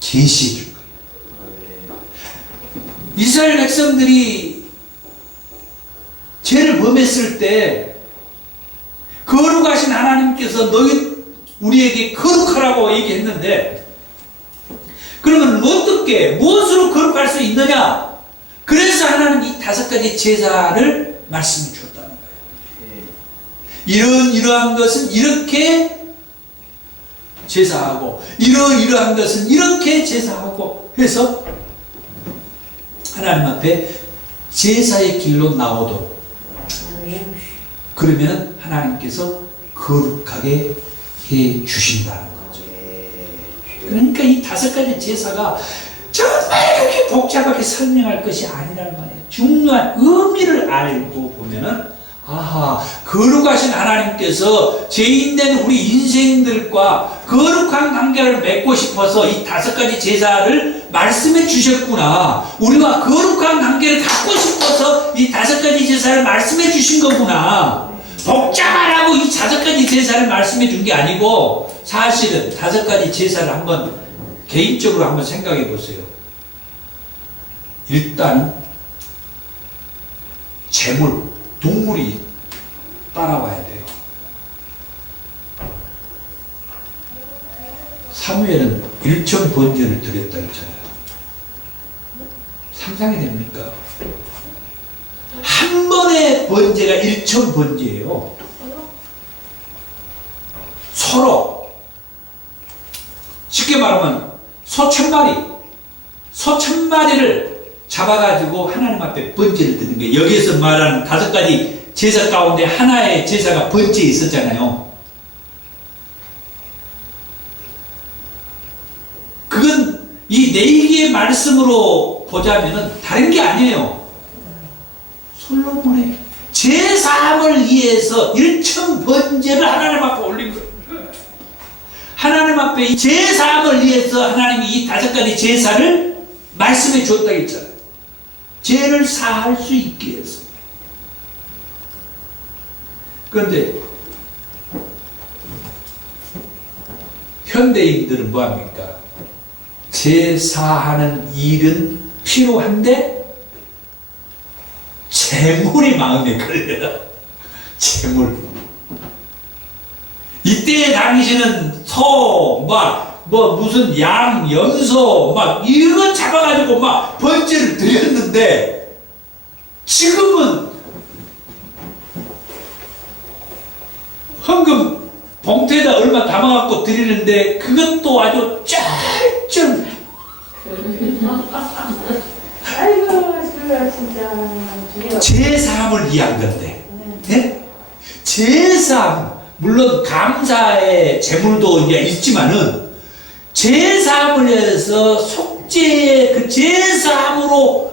제시해 줄 거예요. 이스라엘 백성들이 죄를 범했을 때 거룩하신 하나님께서 우리에게 거룩하라고 얘기했는데 그러면 어떻게 무엇으로 거룩할 수 있느냐? 그래서 하나님 이 5가지 제사를 말씀해 주었다는 거예요. 이러한 것은 이렇게 제사하고 이러한 것은 이렇게 제사하고 해서 하나님 앞에 제사의 길로 나오도록 그러면 하나님께서 거룩하게 해 주신다는 거죠. 그러니까 이 5가지 제사가 정말 그렇게 복잡하게 설명할 것이 아니라는 말이에요. 중요한 의미를 알고 보면은 아하, 거룩하신 하나님께서 죄인된 우리 인생들과 거룩한 관계를 맺고 싶어서 이 5가지 제사를 말씀해 주셨구나. 우리가 거룩한 관계를 갖고 싶어서 이 5가지 제사를 말씀해 주신 거구나. 복잡하라고 이 5가지 제사를 말씀해 준 게 아니고 사실은 5가지 제사를 한번 개인적으로 한번 생각해 보세요. 일단 재물, 동물이 따라와야 돼요. 사무엘은 일천 번제를 드렸다 했잖아요. 상상이 됩니까? 한 번의 번제가 일천 번제예요. 서로 쉽게 말하면 소 1000마리를 잡아가지고 하나님 앞에 번제를 드는 거예요. 여기에서 말하는 5가지 제사 가운데 하나의 제사가 번제에 있었잖아요. 그건 이 4개의 말씀으로 보자면은 다른 게 아니에요. 솔로몬의 제사함을 위해서 1000 번제를 하나님 앞에 올린 거예요. 하나님 앞에 이 제사함을 위해서 하나님이 이 5가지 제사를 말씀해 줬다고 했잖아요. 죄를 사할 수 있게 해서. 그런데 현대인들은 뭐합니까? 제사하는 일은 필요한데 재물이 마음에 걸려요. 재물. 이때 당시는 소, 무슨 양, 염소, 이런 잡아가지고 번제를 드렸는데, 지금은 헌금 봉투에다 얼마 담아갖고 드리는데, 그것도 아주 쩔쩔. 아이고, 진짜. 제사함을 위한 건데, 네? 제사함. 물론 감사의 제물도 이제 있지만은 제사함을 위해서 속죄의 그 제사함으로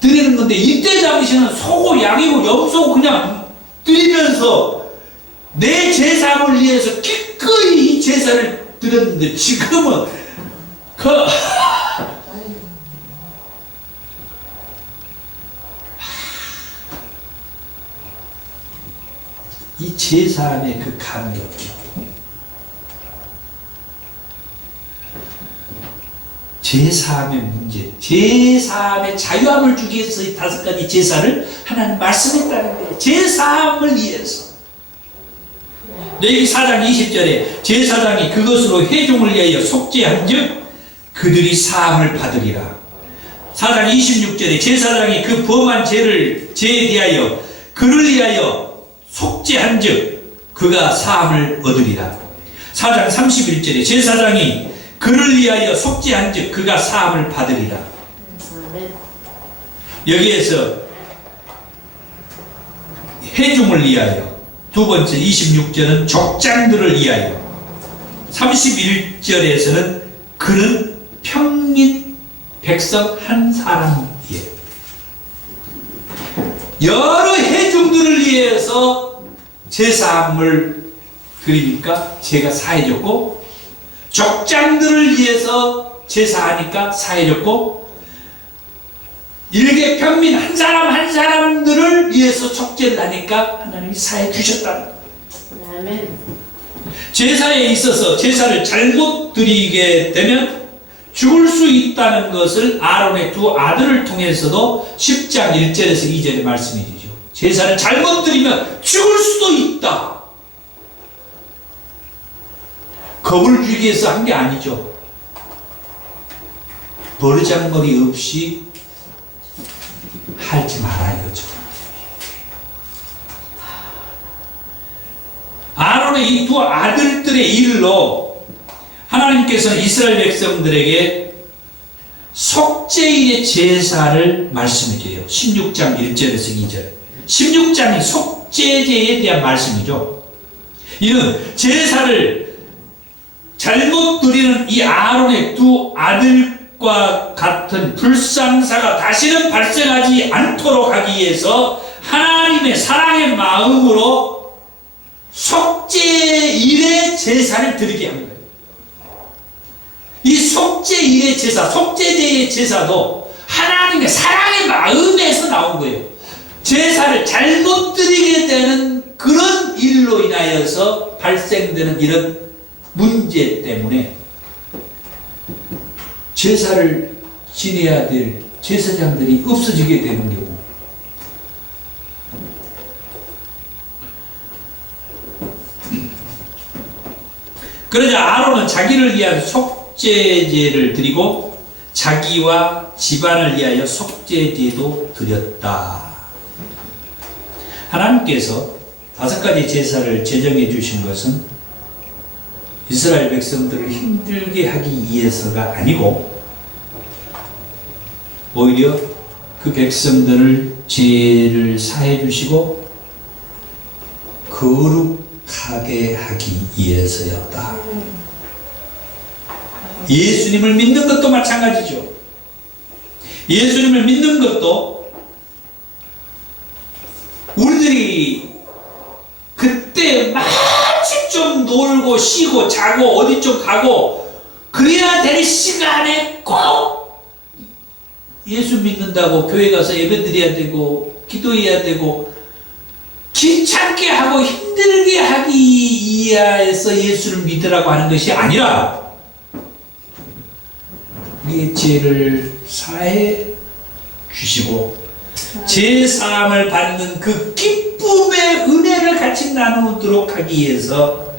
드리는 건데, 이때 당시는 소고 양이고 염소고 그냥 드리면서 내 제사함을 위해서 기꺼이 이 제사를 드렸는데, 지금은 이 제사함의 그 감격, 제사함의 문제, 제사함의 자유함을 주기 위해서 이 5가지 제사를 하나님 말씀했다는 거예요. 제사함을 위해서. 레위기 4장 20절에 제사장이 그것으로 회중을 위하여 속죄한 즉 그들이 사함을 받으리라. 4장 26절에 제사장이 그 범한 죄에 대하여 그를 위하여 속죄한 즉 그가 사함을 얻으리라. 4장 31절에 제사장이 그를 위하여 속죄한 즉 그가 사함을 받으리라. 여기에서 회중을 위하여, 두 번째 26절은 족장들을 위하여, 31절에서는 그는 평민 백성 한 사람이에요. 여러 회중들을 위해서 제사함을 드리니까 죄가 사해졌고, 족장들을 위해서 제사하니까 사해졌고, 일개 평민 한 사람 한 사람들을 위해서 속죄를 하니까 하나님이 사해 주셨다. 제사에 있어서 제사를 잘못 드리게 되면 죽을 수 있다는 것을 아론의 2 아들을 통해서도 10장 1절에서 2절에 말씀해 주죠. 제사를 잘못 드리면 죽을 수도 있다. 겁을 주기 위해서 한 게 아니죠. 버르장머리 없이 하지 마라 이거죠. 아론의 이 2 아들들의 일로 하나님께서는 이스라엘 백성들에게 속죄일의 제사를 말씀해 줘요. 16장 1절에서 2절. 16장이 속죄제에 대한 말씀이죠. 이는 제사를 잘못 드리는 이 아론의 2 아들과 같은 불상사가 다시는 발생하지 않도록 하기 위해서 하나님의 사랑의 마음으로 속죄일의 제사를 드리게 합니다. 이 속죄일의 제사, 속죄제의 제사도 하나님의 사랑의 마음에서 나온 거예요. 제사를 잘못 드리게 되는 그런 일로 인하여서 발생되는 이런 문제 때문에 제사를 지내야 될 제사장들이 없어지게 되는 경우, 그러자 아론은 자기를 위한 속죄제를 드리고 자기와 집안을 위하여 속죄제도 드렸다. 하나님께서 5가지 제사를 제정해 주신 것은 이스라엘 백성들을 힘들게 하기 위해서가 아니고 오히려 그 백성들을 죄를 사해 주시고 거룩하게 하기 위해서였다. 예수님을 믿는 것도 마찬가지죠. 예수님을 믿는 것도 우리들이 그때 마치 좀 놀고 쉬고 자고 어디 좀 가고 그래야 될 시간에 꼭 예수 믿는다고 교회 가서 예배 드려야 되고 기도해야 되고 귀찮게 하고 힘들게 하기 위해서 예수를 믿으라고 하는 것이 아니라 우리의 죄를 사해 주시고 죄 사함을 받는 그 기쁨의 은혜를 같이 나누도록 하기 위해서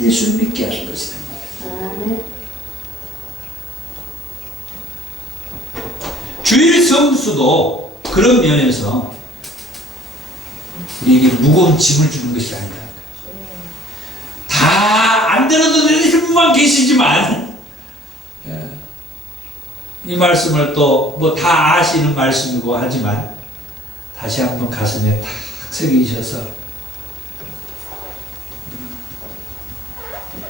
예수를 믿게 하는 것이다. 주일 성수도 그런 면에서 우리에게 무거운 짐을 주는 것이 아니다. 다 안 들어도 되는 분만 계시지만 이 말씀을 또 뭐 다 아시는 말씀이고 하지만 다시 한번 가슴에 탁 새기셔서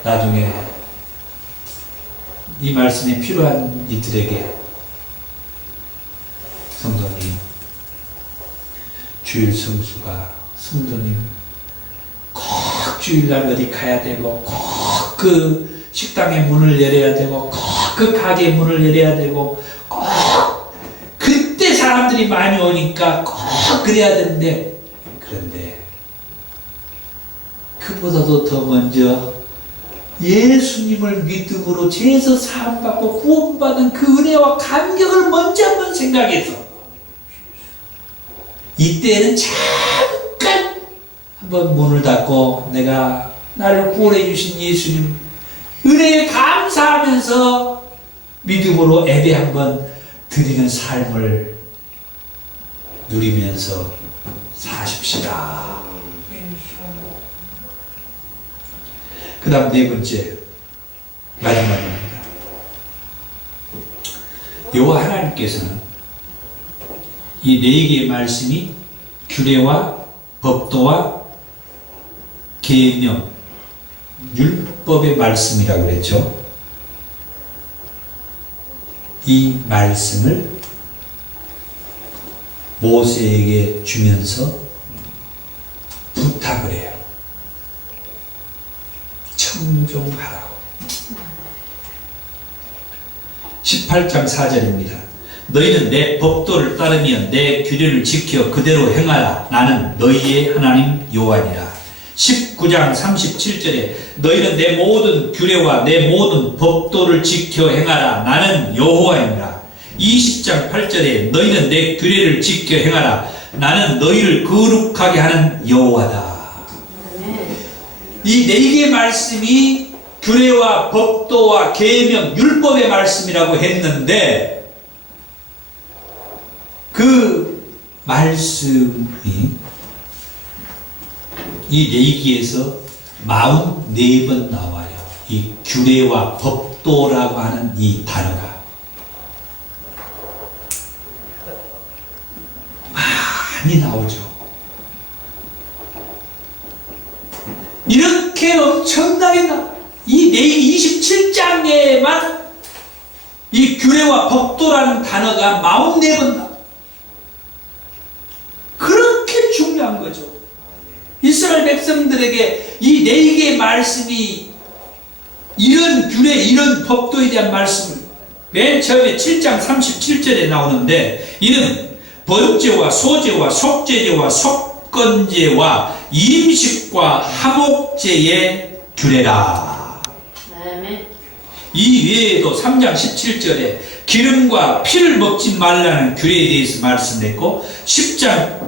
나중에 이 말씀이 필요한 이들에게 성도님 주일 성수가 성도님 꼭 주일날 어디 가야 되고 꼭 그 식당의 문을 열어야 되고 꼭 그 가게 문을 열어야 되고 꼭 그때 사람들이 많이 오니까 꼭 그래야 되는데 그런데 그보다도 더 먼저 예수님을 믿음으로 죄에서 사함받고 구원받은 그 은혜와 감격을 먼저 한번 생각해서 이때는 잠깐 한번 문을 닫고 내가 나를 구원해 주신 예수님 은혜에 감사하면서 믿음으로 예배 한번 드리는 삶을 누리면서 사십시다. 그 다음 네 번째 마지막입니다. 여호와 하나님께서는 이 네 개의 말씀이 규례와 법도와 계명, 율법의 말씀이라고 그랬죠. 이 말씀을 모세에게 주면서 부탁을 해요. 청종하라고. 18장 4절입니다. 너희는 내 법도를 따르며 내 규례를 지켜 그대로 행하라. 나는 너희의 하나님 여호와니라. 19장 37절에 너희는 내 모든 규례와 내 모든 법도를 지켜 행하라. 나는 여호와입니다. 20장 8절에 너희는 내 규례를 지켜 행하라. 나는 너희를 거룩하게 하는 여호와다. 이 네 개의 말씀이 규례와 법도와 계명, 율법의 말씀이라고 했는데 그 말씀이 이 레위기에서 44번 나와요. 이 규례와 법도라고 하는 이 단어가 많이 나오죠. 이렇게 엄청나게 이 레위기 27장에만 이 규례와 법도라는 단어가 44번 나와요. 그렇게 중요한 거죠. 이스라엘 백성들에게 이 네 개의 말씀이 이런 규례, 이런 법도에 대한 말씀을 맨 처음에 7장 37절에 나오는데 이는 번제와 소제와 속죄제와 속건제와 임식과 화목제의 규례라. 이 외에도 3장 17절에 기름과 피를 먹지 말라는 규례에 대해서 말씀했고 10장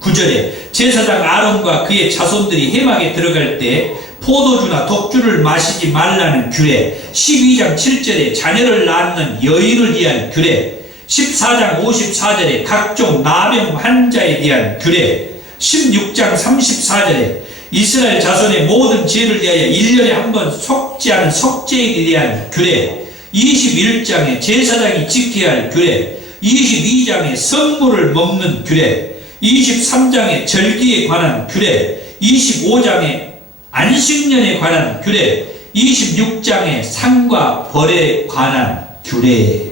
9절에 제사장 아론과 그의 자손들이 회막에 들어갈 때 포도주나 독주를 마시지 말라는 규례, 12장 7절에 자녀를 낳는 여인을 위한 규례, 14장 54절에 각종 나병 환자에 대한 규례, 16장 34절에 이스라엘 자손의 모든 죄를 위하여 1년에 한 번 속죄하는 속죄에 대한 규례, 21장에 제사장이 지켜야 할 규례, 22장에 성물을 먹는 규례, 23장에 절기에 관한 규례, 25장에 안식년에 관한 규례, 26장에 상과 벌에 관한 규례.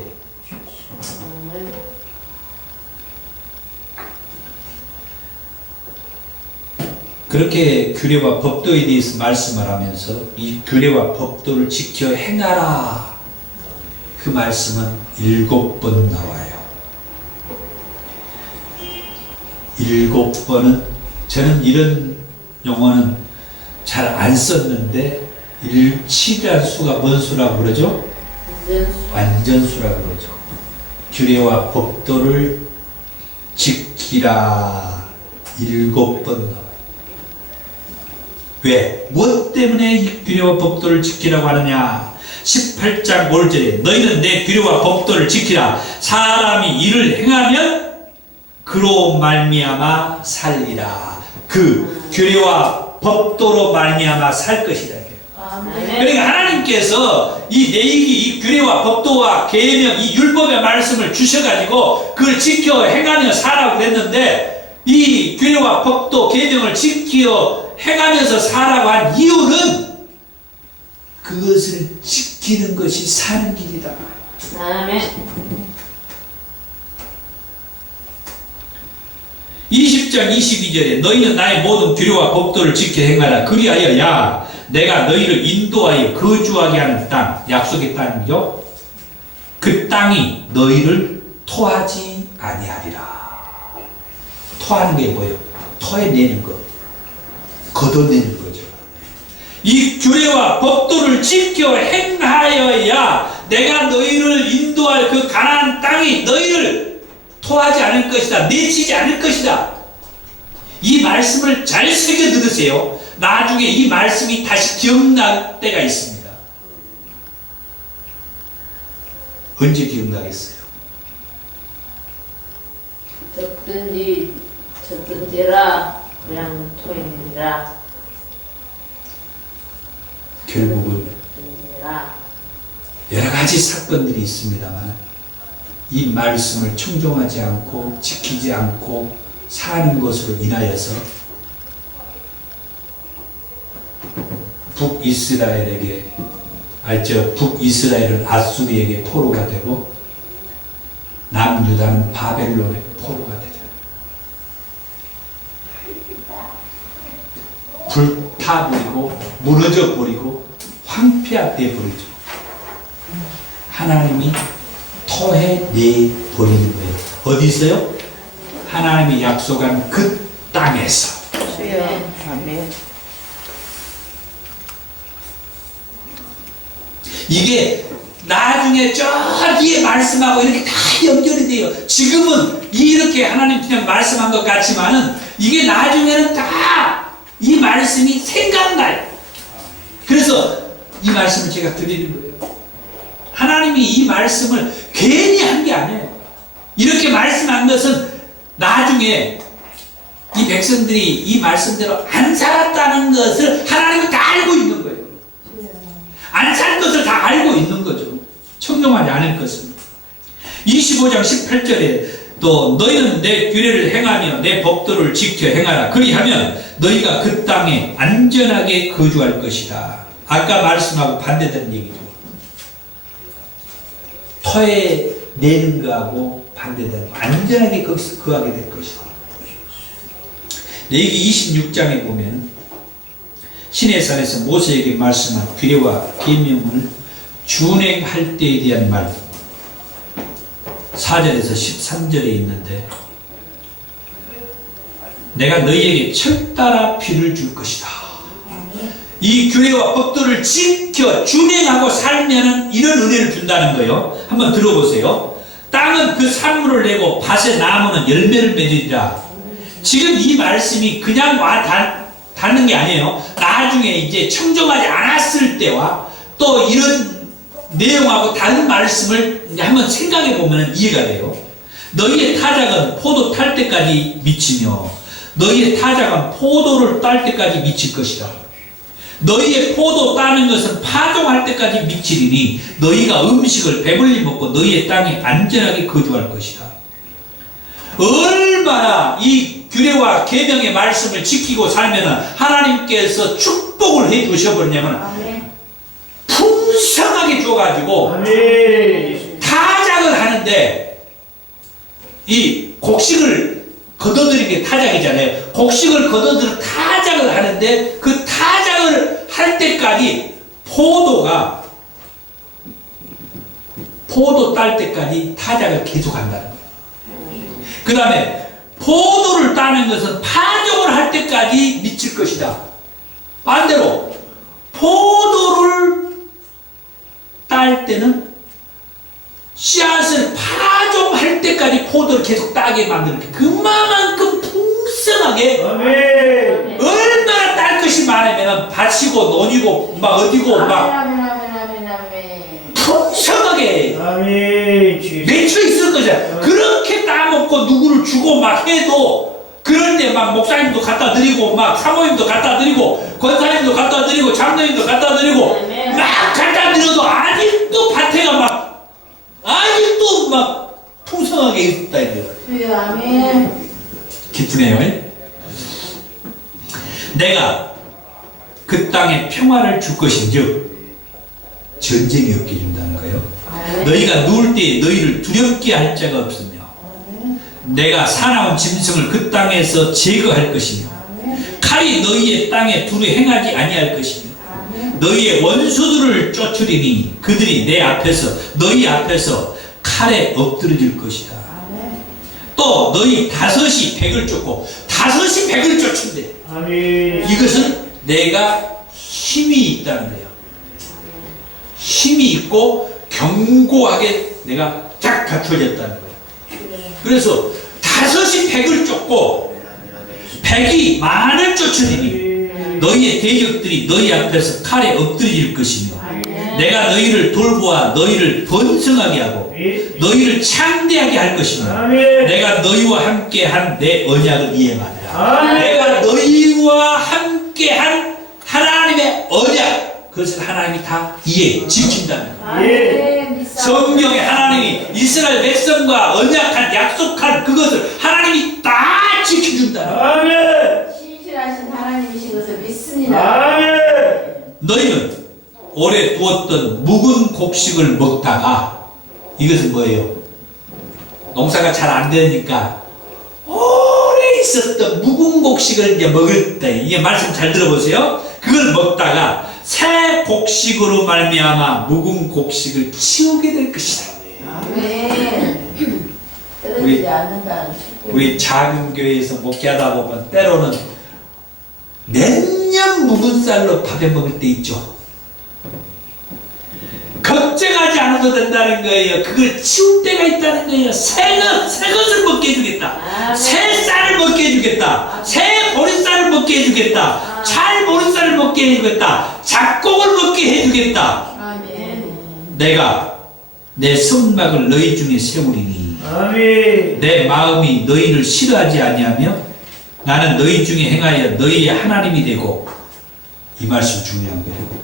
그렇게 규례와 법도에 대해서 말씀을 하면서 이 규례와 법도를 지켜 행하라. 그 말씀은 7번 나와요. 7번은 저는 이런 용어는 잘 안 썼는데 7이라는 수가 뭔 수라고 그러죠? 완전수라고 그러죠. 규례와 법도를 지키라. 7번 나와요. 왜? 무엇 때문에 이 규례와 법도를 지키라고 하느냐? 18장 5절에 너희는 내 규례와 법도를 지키라. 사람이 이를 행하면 그로 말미암아 살리라. 그 규례와 법도로 말미암아 살 것이다. 그러니까 하나님께서 이 내익이 이 규례와 법도와 계명 이 율법의 말씀을 주셔가지고 그걸 지켜 행하며 살라고 그랬는데 이 규례와 법도 계명을 지켜 행하면서 살라고 한 이유는 그것을 지키는 것이 사는 길이다. 아멘. 20장 22절에 너희는 나의 모든 규례와 법도를 지켜 행하라. 그리하여 야 내가 너희를 인도하여 거주하게 하는 땅, 약속의 땅이죠. 그 땅이 너희를 토하지 아니하리라. 토하는 게 뭐예요? 토해내는 것, 걷어내는 거죠. 이 규례와 법도를 지켜 행하여야 내가 너희를 인도할 그 가나안 땅이 너희를 토하지 않을 것이다. 내치지 않을 것이다. 이 말씀을 잘 새겨 들으세요. 나중에 이 말씀이 다시 기억날 때가 있습니다. 언제 기억나겠어요? 졌든지 졌든지라 그냥 토해내리라. 결국은 졌든지라. 여러 가지 사건들이 있습니다만 이 말씀을 청종하지 않고 지키지 않고 사는 것으로 인하여서 북이스라엘에게 북이스라엘은 아수리에게 포로가 되고 남유다는 바벨론의 포로가 되죠. 불타버리고 무너져버리고 황폐화되어 버리죠. 하나님이 토해내버리는 거예요. 어디서요? 하나님이 약속한 그 땅에서. 주여. 아멘. 이게 나중에 저 뒤에 말씀하고 이렇게 다 연결이 돼요. 지금은 이렇게 하나님 그냥 말씀한 것 같지만은 이게 나중에는 다 이 말씀이 생각나요. 그래서 이 말씀을 제가 드리는 거예요. 하나님이 이 말씀을 괜히 한 게 아니에요. 이렇게 말씀한 것은 나중에 이 백성들이 이 말씀대로 안 살았다는 것을 하나님은 다 알고 있는 거예요. 안 살 것을 다 알고 있는 거죠. 청종하지 않을 것은. 25장 18절에 또 너희는 내 규례를 행하며 내 법도를 지켜 행하라. 그리하면 너희가 그 땅에 안전하게 거주할 것이다. 아까 말씀하고 반대되는 얘기죠. 토해내는 거하고 반대되는 거. 안전하게 거기서 거하게 될 것이다. 레위기 26장에 보면 신의 산에서 모세에게 말씀한 규례와 계명을 준행할 때에 대한 말 4절에서 13절에 있는데 내가 너희에게 철따라 피를 줄 것이다. 이 규례와 법도를 지켜 준행하고 살면은 이런 은혜를 준다는 거예요. 한번 들어보세요. 땅은 그 산물을 내고 밭의 나무는 열매를 맺으리라. 지금 이 말씀이 그냥 갖는 게 아니에요. 나중에 이제 청정하지 않았을 때와 또 이런 내용하고 다른 말씀을 이제 한번 생각해 보면 이해가 돼요. 너희의 타작은 포도 탈 때까지 미치며 너희의 타작은 포도를 딸 때까지 미칠 것이다. 너희의 포도 따는 것은 파종할 때까지 미치리니 너희가 음식을 배불리 먹고 너희의 땅에 안전하게 거주할 것이다. 얼마나 이 규례와 계명의 말씀을 지키고 살면은 하나님께서 축복을 해 주셔버리냐면 아멘. 풍성하게 줘가지고 아멘. 타작을 하는데 이 곡식을 걷어들인 게 타작이잖아요. 곡식을 걷어들여 타작을 하는데 그 타작을 할 때까지 포도 딸 때까지 타작을 계속 한다는 거예요. 그 다음에 포도를 따는 것은 파종을 할 때까지 미칠 것이다. 반대로 포도를 딸 때는 씨앗을 파종할 때까지 포도를 계속 따게 만드는 게 그만큼 풍성하게 아멘. 얼마나 딸 것이 많으면 밭이고 논이고 막 어디고 막 아멘, 아멘, 아멘, 아멘. 풍성하게 아멘. 주여. 맺혀 있을 거잖아. 그렇게 따먹고 누구를 주고 막 해도 그럴 때 막 목사님도 갖다 드리고 막 사모님도 갖다 드리고 권사님도 갖다 드리고 장로님도 갖다 드리고 막 갖다 드려도 아직도 밭에가 막 아직도 막 풍성하게 있다 이거예요. 주여, 아멘. 기쁘네요. 내가 그 땅에 평화를 줄 것인즉 전쟁이 없게 준다는 거예요. 아멘. 너희가 누울 때에 너희를 두렵게 할 자가 없으며 내가 사나운 짐승을 그 땅에서 제거할 것이며 칼이 너희의 땅에 두루 행하지 아니할 것이며 너희의 원수들을 쫓으리니 그들이 내 앞에서 너희 앞에서 칼에 엎드러질 것이다. 또 너희 다섯이 백을 쫓고 다섯이 백을 쫓은대. 아멘. 이것은 내가 힘이 있다는 거예요. 힘이 있고 견고하게 내가 딱 갖춰졌다는 거예요. 그래서 다섯이 백을 쫓고 백이 만을 쫓으리니 너희의 대적들이 너희 앞에서 칼에 엎드릴 것이며 내가 너희를 돌보아 너희를 번성하게 하고 너희를 창대하게 할 것이며 아멘. 내가 너희와 함께한 내 언약을 이행하리라. 아멘. 내가 너희와 함께한 하나님의 언약 그것을 하나님이 다 지킨다는 거예요. 아멘. 성경에 하나님이 이스라엘 백성과 언약한 약속한 그것을 하나님이 다 지켜준다는 거예요. 아멘. 신실하신 하나님이신 것을 믿습니다. 아멘. 너희는 오래 두었던 묵은 곡식을 먹다가 이것은 뭐예요? 농사가 잘 안 되니까 오래 있었던 묵은 곡식을 이제 먹을 때 이게 말씀 잘 들어보세요. 그걸 먹다가 새 곡식으로 말미암아 묵은 곡식을 치우게 될 것이다. 아멘. 우리- 떨어지지 않는다는 축복. 우리 작은 교회에서 목회하다 보면 때로는 몇 년 묵은 쌀로 밥해 먹을 때 있죠. 걱정하지 않아도 된다는 거예요. 그걸 치울 때가 있다는 거예요. 새 것을 먹게 해주겠다. 새 쌀을 먹게 해주겠다. 새 보리쌀을 먹게 해주겠다. 찰 보리쌀을 먹게 해주겠다. 작곡을 먹게 해주겠다. 아멘. 내가 내 성막을 너희 중에 세우리니 아멘. 내 마음이 너희를 싫어하지 아니하며 나는 너희 중에 행하여 너희의 하나님이 되고 이 말씀 중요한 거예요.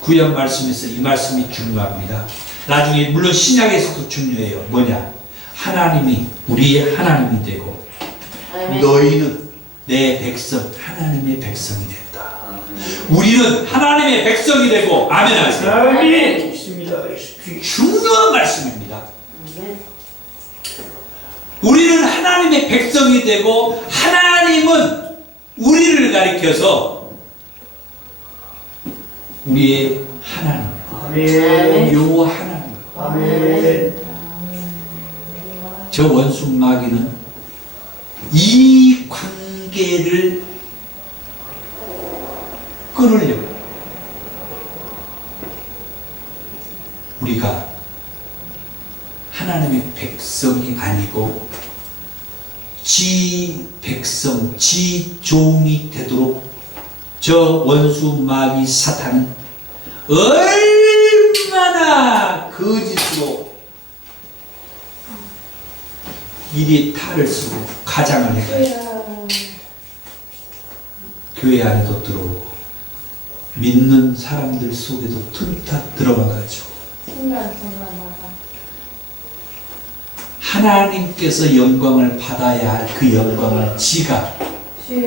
구약 말씀에서 이 말씀이 중요합니다. 나중에 물론 신약에서도 중요해요. 뭐냐? 하나님이 우리의 하나님이 되고 아멘. 너희는 내 백성 하나님의 백성이 된다. 우리는 하나님의 백성이 되고 아멘 하세요. 아멘. 있습니다. 중요한 말씀입니다. 아멘. 우리는 하나님의 백성이 되고 하나님은 우리를 가리켜서 우리의 하나님, 아멘. 요 하나님. 아멘. 저 원수 마귀는 이 관계를 끊으려고 우리가 하나님의 백성이 아니고 지 백성, 지 종이 되도록 저 원수 마귀 사탄은 얼마나 거짓으로 이리 탈을 쓰고 가장을 해가지고 교회 안에도 들어오고 믿는 사람들 속에도 틈타 들어가가지고 하나님께서 영광을 받아야 할 그 영광을 지가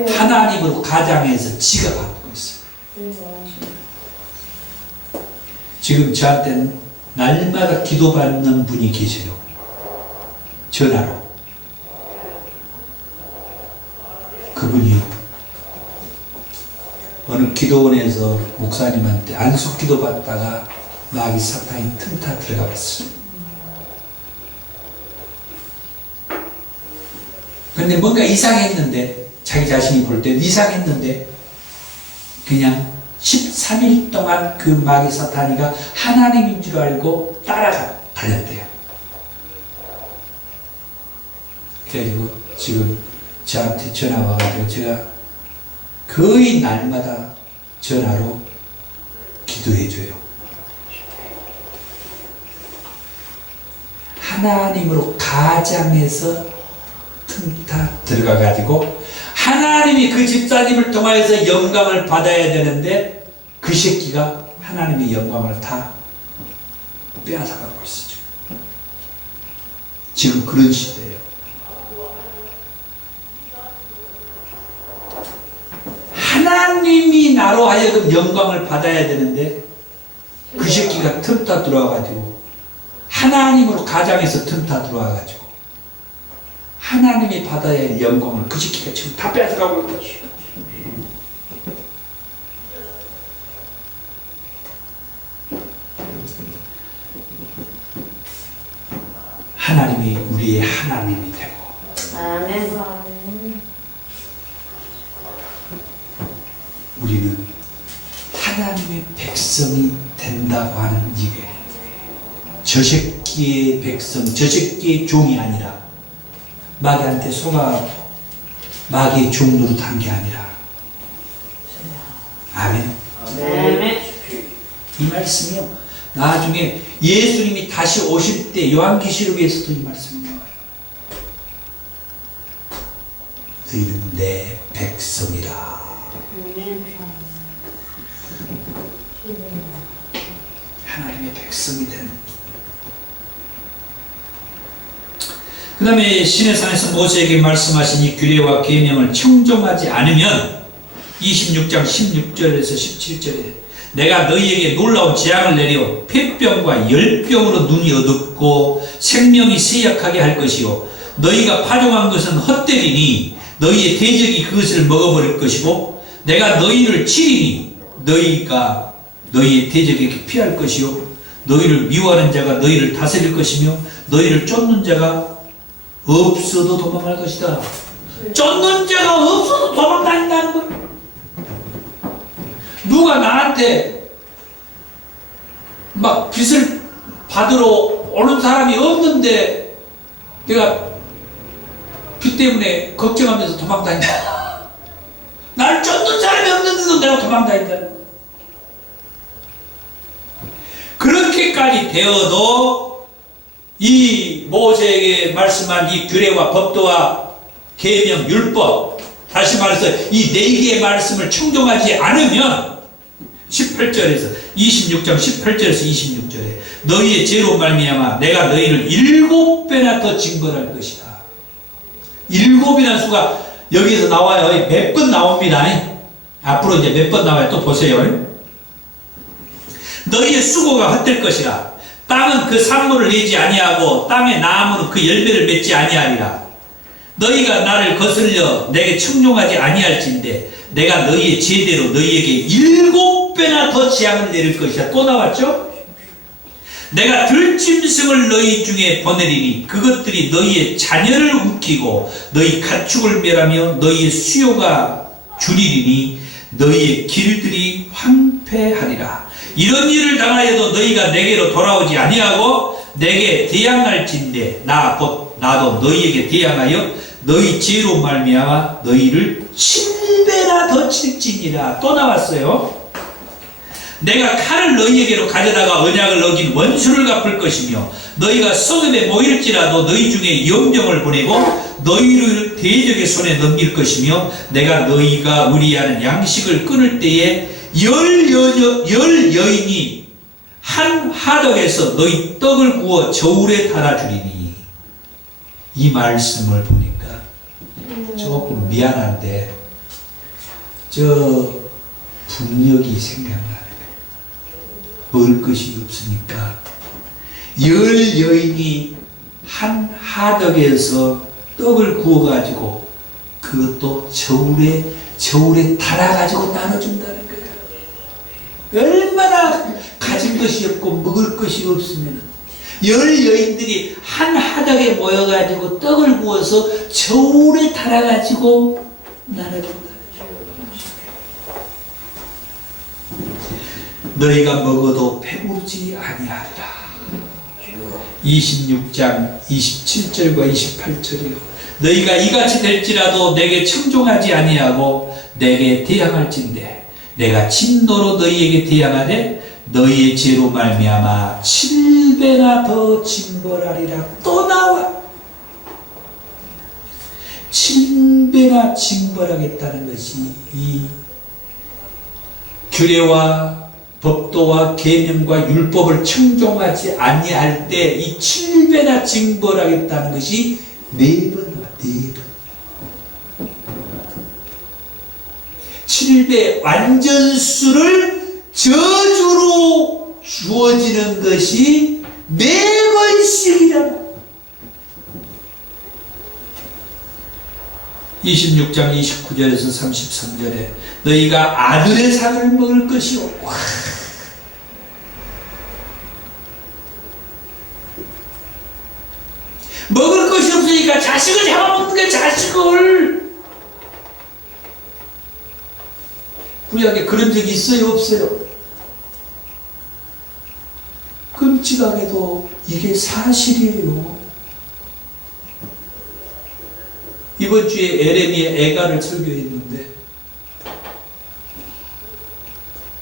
하나님으로 가장해서 지가 받고 있어요. 지금 저한테는 날마다 기도받는 분이 계세요. 전화로. 그분이 어느 기도원에서 목사님한테 안수 기도 받다가 마귀 사탄이 틈타 들어가 봤어요. 근데 뭔가 이상했는데, 자기 자신이 볼 때 이상했는데, 그냥 13일 동안 그 마귀 사탄이가 하나님인 줄 알고 따라가 다녔대요. 그래가지고 지금 저한테 전화 와가지고 제가 거의 날마다 전화로 기도해줘요. 하나님으로 가장해서 틈타 들어가가지고 하나님이 그 집사님을 통하여서 영광을 받아야 되는데 그 새끼가 하나님의 영광을 다 빼앗아가고 있어. 지금 그런 시대예요. 하나님이 나로 하여금 영광을 받아야 되는데 그 새끼가 틈타 들어와가지고 하나님으로 가장해서 틈타 들어와가지고 하나님이 받아야 할 영광을 그 새끼가 지금 다 빼앗아가고 있다. 하나님이 우리의 하나님이 되고 아멘. 우리는 하나님의 백성이 된다고 하는 이게 저 새끼의 백성, 저 새끼의 종이 아니라 마귀한테 속아 마귀의 종 노릇한 게 아니라. 아멘. 아멘. 이 말씀이요. 나중에 예수님이 다시 오실 때 요한계시록에서도 이 말씀이 나와요. 너희는 내 백성이라. 하나님의 백성이 되는. 그 다음에 시내산에서 모세에게 말씀하신 이 규례와 계명을 청종하지 않으면 26장 16절에서 17절에 내가 너희에게 놀라운 재앙을 내려 폐병과 열병으로 눈이 어둡고 생명이 쇠약하게 할 것이요 너희가 파종한 것은 헛되리니 너희의 대적이 그것을 먹어버릴 것이고 내가 너희를 치리니 너희가 너희의 대적에게 피할 것이요 너희를 미워하는 자가 너희를 다스릴 것이며 너희를 쫓는 자가 없어도 도망갈 것이다. 쫓는 자가 없어도 도망다닌다는 거예요. 누가 나한테 막 빚을 받으러 오는 사람이 없는데 내가 빚 때문에 걱정하면서 도망다닌다. 날 쫓는 사람이 없는데도 내가 도망다닌다는 거예요. 그렇게까지 되어도 이 모세에게 말씀한 이 규례와 법도와 계명, 율법, 다시 말해서 이 4개의 말씀을 청종하지 않으면 18절에서 26장 18절에서 26절에 너희의 죄로 말미암아 내가 너희를 7배나 더 징벌할 것이다. 7이라는 수가 여기서 나와요. 몇 번 나옵니다. 앞으로 이제 몇 번 나와요. 또 보세요. 너희의 수고가 헛될 것이라. 땅은 그 산물을 내지 아니하고 땅의 나무는 그 열매를 맺지 아니하리라. 너희가 나를 거슬려 내게 청종하지 아니할진대 내가 너희의 죄대로 너희에게 7배나 더 재앙을 내릴 것이다. 또 나왔죠? 내가 들짐승을 너희 중에 보내리니 그것들이 너희의 자녀를 움키고 너희 가축을 멸하며 너희의 수요가 줄이리니 너희의 길들이 황폐하리라. 이런 일을 당하여도 너희가 내게로 돌아오지 아니하고 내게 대항할진대 나 곧 나도 너희에게 대항하여 너희 죄로 말미암아 너희를 7배나 더 칠지니라. 또 나왔어요. 내가 칼을 너희에게로 가져다가 언약을 어긴 원수를 갚을 것이며 너희가 성읍에 모일지라도 너희 중에 염병을 보내고 너희를 대적의 손에 넘길 것이며 내가 너희가 의리하는 양식을 끊을 때에 열 여인이 한 하덕에서 너희 떡을 구워 저울에 달아주리니. 이 말씀을 보니까 조금 미안한데 저 분력이 생각나요. 먹을 것이 없으니까 열 여인이 한 하덕에서 떡을 구워가지고 그것도 저울에 달아가지고 나눠준다는 거야. 얼마나 가진 것이 없고 먹을 것이 없으면 열 여인들이 한 하덕에 모여가지고 떡을 구워서 저울에 달아가지고 나눠준다. 너희가 먹어도 배부르지 아니하리라. 26장 27절과 28절이요. 너희가 이같이 될지라도 내게 청종하지 아니하고 내게 대항할진대 내가 진노로 너희에게 대항하되 너희의 죄로 말미암아 7배나 더 징벌하리라. 또 나와. 7배나 징벌하겠다는 것이 이 규례와 법도와 계명과 율법을 청종하지 아니할 때 이 7배나 징벌하겠다는 것이 4번 나와. 4번. 7배 완전수를 저주로 주어지는 것이 4번씩이다. 26장 29절에서 33절에 너희가 아들의 상을 먹을 것이요. 와. 먹을 것이 없으니까 자식을 잡아먹는 게 자식을. 구약에 그런 적이 있어요? 없어요? 끔찍하게도 이게 사실이에요. 이번 주에 에레미야 애가를 설교했는데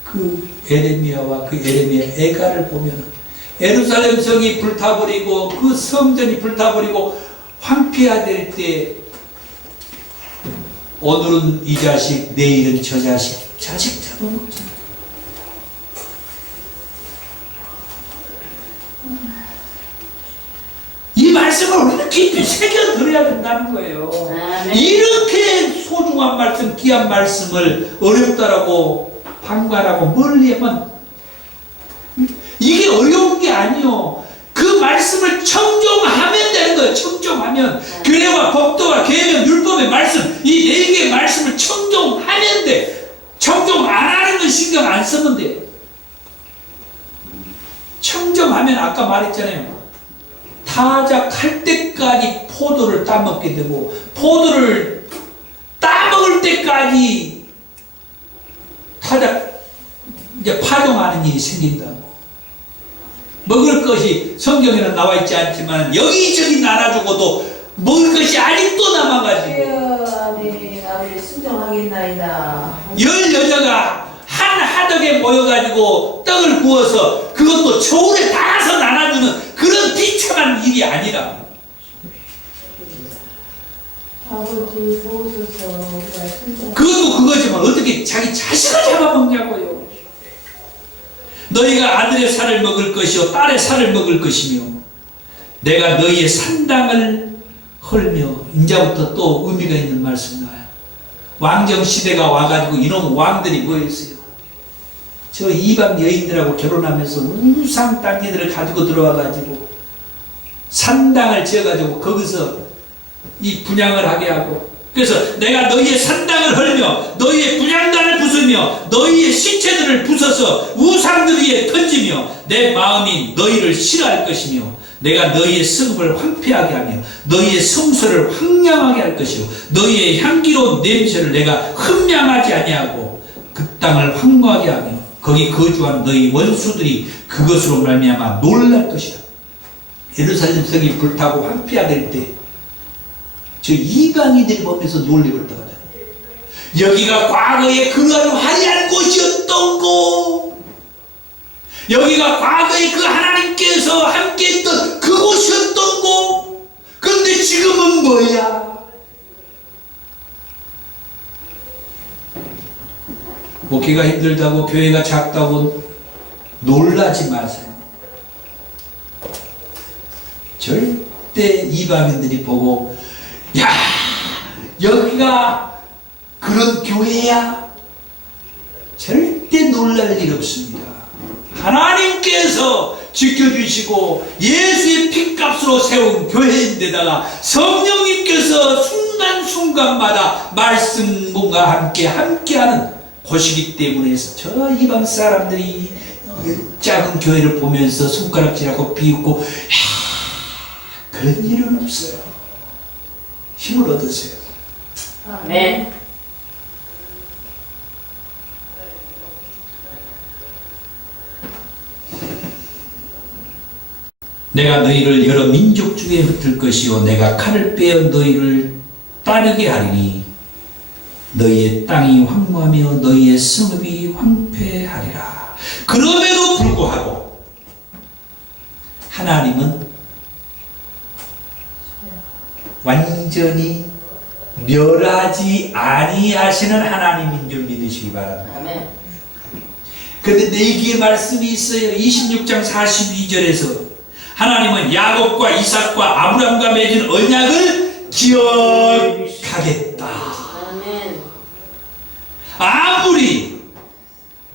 그 에레미야와 그 에레미야 애가를 보면 예루살렘 성이 불타버리고 그 성전이 불타버리고 황폐화될 때 오늘은 이 자식 내일은 저 자식 잡아먹잖아. 이 말씀을 우리는 깊이 새겨들어야 된다는 거예요. 이렇게 소중한 말씀, 귀한 말씀을 어렵다라고 방관하고 멀리하면 이게 어려운 게 아니요. 그 말씀을 청종하면 되는 거예요. 청종하면 규례와 법도와 계명 율법의 말씀 이 4개의 말씀을 청종하면 돼. 청종 안 하는 건 신경 안 쓰면 돼. 청종하면 아까 말했잖아요. 타작할 때까지 포도를 따먹게 되고 포도를 따먹을 때까지 타작 이제 파종하는 일이 생긴다고. 먹을 것이 성경에는 나와 있지 않지만 여기저기 나눠주고도 먹을 것이 아직도 남아가지고 아버지 순종하겠나이다. 열 여자가 한 하덕에 모여가지고 떡을 구워서 그것도 저울에 달아서 나눠주는 그런 비참한 일이 아니라. 아버지 도우소서. 그것도 그거지만 어떻게 자기 자식을 잡아먹냐고요. 너희가 아들의 살을 먹을 것이요 딸의 살을 먹을 것이며 내가 너희의 산당을 헐며. 이제부터 또 의미가 있는 말씀 나와요. 왕정시대가 와가지고 이놈 왕들이 뭐였어요? 저 이방 여인들하고 결혼하면서 우상 땅들을 가지고 들어와가지고 산당을 지어가지고 거기서 이 분양을 하게 하고, 그래서 내가 너희의 산당을 헐며 너희의 분양단을 부수며 너희의 시체들을 부숴서 우상들 위에 던지며 내 마음이 너희를 싫어할 것이며 내가 너희의 성읍을 황폐하게 하며 너희의 성소를 황량하게 할 것이요 너희의 향기로운 냄새를 내가 흠량하지 아니하고 그 땅을 황무하게 하며 거기 거주한 너희 원수들이 그것으로 말미암아 놀랄 것이다. 예루살렘 성이 불타고 황폐화될 때 저 이방인들이 보면서 놀리고 떠가잖아요. 여기가 과거에 그러한 화려한 곳이었던 곳, 여기가 과거에 그 하나님께서 함께 했던 그곳이었던 곳. 그런데 지금은 뭐야? 목회가 힘들다고, 교회가 작다고 놀라지 마세요. 절대 이방인들이 보고, 야, 여기가 그런 교회야? 절대 놀랄 일 없습니다. 하나님께서 지켜주시고 예수의 피값으로 세운 교회인데다가 성령님께서 순간순간마다 말씀과 함께하는 곳이기 때문에 저 이방 사람들이 작은 교회를 보면서 손가락질하고 비웃고 그런 일은 없어요. 힘을 얻으세요. 아멘. 내가 너희를 여러 민족 중에 흩을 것이요 내가 칼을 빼어 너희를 따르게 하리니 너희의 땅이 황무하며 너희의 성읍이 황폐하리라. 그럼에도 불구하고 하나님은 완전히 멸하지 아니하시는 하나님인 줄 믿으시기 바랍니다. 아멘. 그런데 내기의 말씀이 있어요. 26장 42절에서 하나님은 야곱과 이삭과 아브라함과 맺은 언약을 기억하겠다. 아멘. 아무리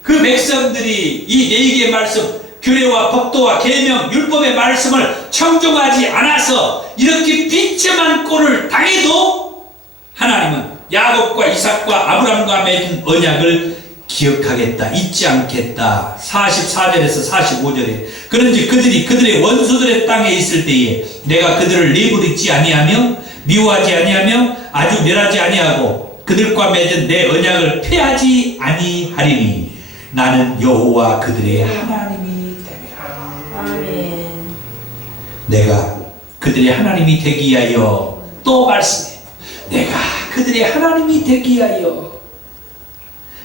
그 백성들이 이 네 개의 말씀, 규례와 법도와 계명, 율법의 말씀을 청종하지 않아서 이렇게 비참한 꼴을 당해도 하나님은 야곱과 이삭과 아브라함과 맺은 언약을 기억하겠다, 잊지 않겠다. 44절에서 45절에 그런지 그들이 그들의 원수들의 땅에 있을 때에 내가 그들을 내버리지 아니하며 미워하지 아니하며 아주 멸하지 아니하고 그들과 맺은 내 언약을 폐하지 아니하리니 나는 여호와 그들의 하나님이 되리라. 아멘. 내가 그들의 하나님이 되기 위하여 또 말씀해. 내가 그들의 하나님이 되기 위하여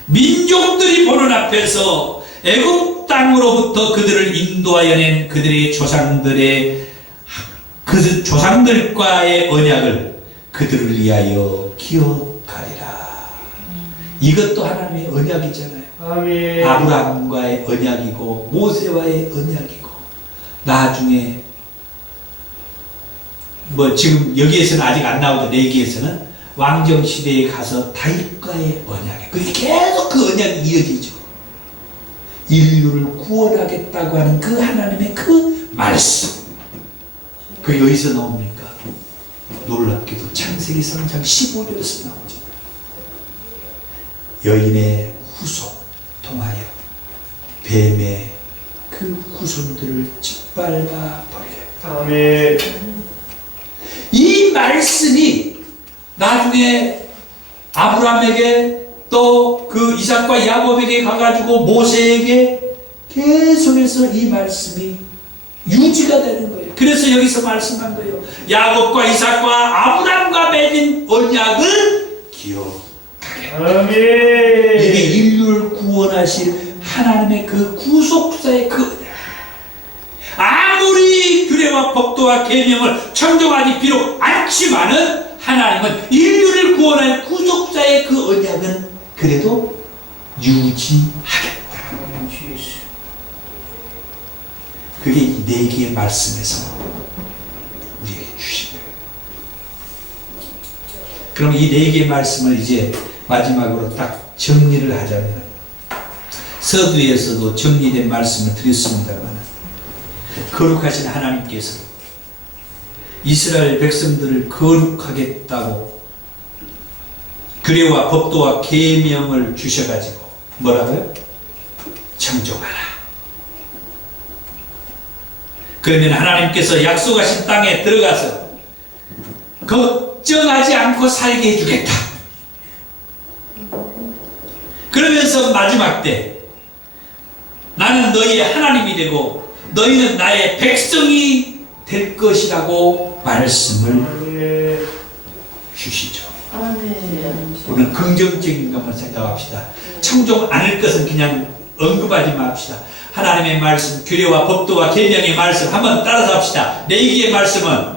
민족들이 보는 앞에서 애굽 땅으로부터 그들을 인도하여 낸 그들의 조상들의 그 조상들과의 언약을 그들을 위하여 기억하리라. 이것도 하나님의 언약이잖아요. 아멘. 아브라함과의 언약이고 모세와의 언약이고 나중에 뭐 지금 여기에서는 아직 안 나오죠. 내기에서는 왕정 시대에 가서 다윗과의 언약이 그게 계속 그 언약이 이어지죠. 인류를 구원하겠다고 하는 그 하나님의 그 말씀. 그게 어디서 나옵니까? 놀랍게도 창세기 3장 15절에서 나오죠. 여인의 후손 통하여 뱀의 그 후손들을 짓밟아 버리라. 아멘. 이 말씀이 나중에 아브라함에게 또 그 이삭과 야곱에게 가가지고 모세에게 계속해서 이 말씀이 유지가 되는 거예요. 그래서 여기서 말씀한 거예요. 야곱과 이삭과 아브라함과 맺은 언약을 기억하게. 아멘. 이게 인류를 구원하실 하나님의 그 구속사의 그 언약. 아무리 규례와 법도와 계명을 청정하지 비록 않지만은 하나님은 인류를 구원할 구속자의 그 언약은 그래도 유지하겠다. 아멘. 주여. 그게 이 네 개의 말씀에서 우리에게 주신 거예요. 그럼 이 네 개의 말씀을 이제 마지막으로 딱 정리를 하자면 서두에서도 정리된 말씀을 드렸습니다만 거룩하신 하나님께서 이스라엘 백성들을 거룩하겠다고 규례와 법도와 계명을 주셔가지고 뭐라고요? 청종하라. 그러면 하나님께서 약속하신 땅에 들어가서 걱정하지 않고 살게 해주겠다. 그러면서 마지막 때 나는 너희의 하나님이 되고 너희는 나의 백성이 될 것이라고 말씀을 주시죠. 아멘. 우리는 긍정적인 것만 생각합시다. 청종 않을 것은 그냥 언급하지 맙시다. 하나님의 말씀, 규례와 법도와 계명의 말씀 한번 따라서 합시다. 내기의 말씀은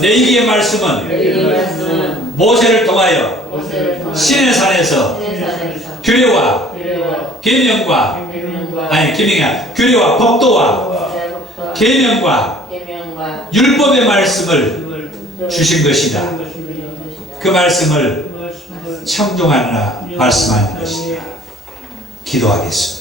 내기의 말씀은 모세를 통하여 시내산에서 규례와 계명과 아니 계명이 아니라 규례와 법도와 계명과 율법의 말씀을 주신 것이다. 그 말씀을 청종하느라 말씀하는 것이다. 기도하겠습니다.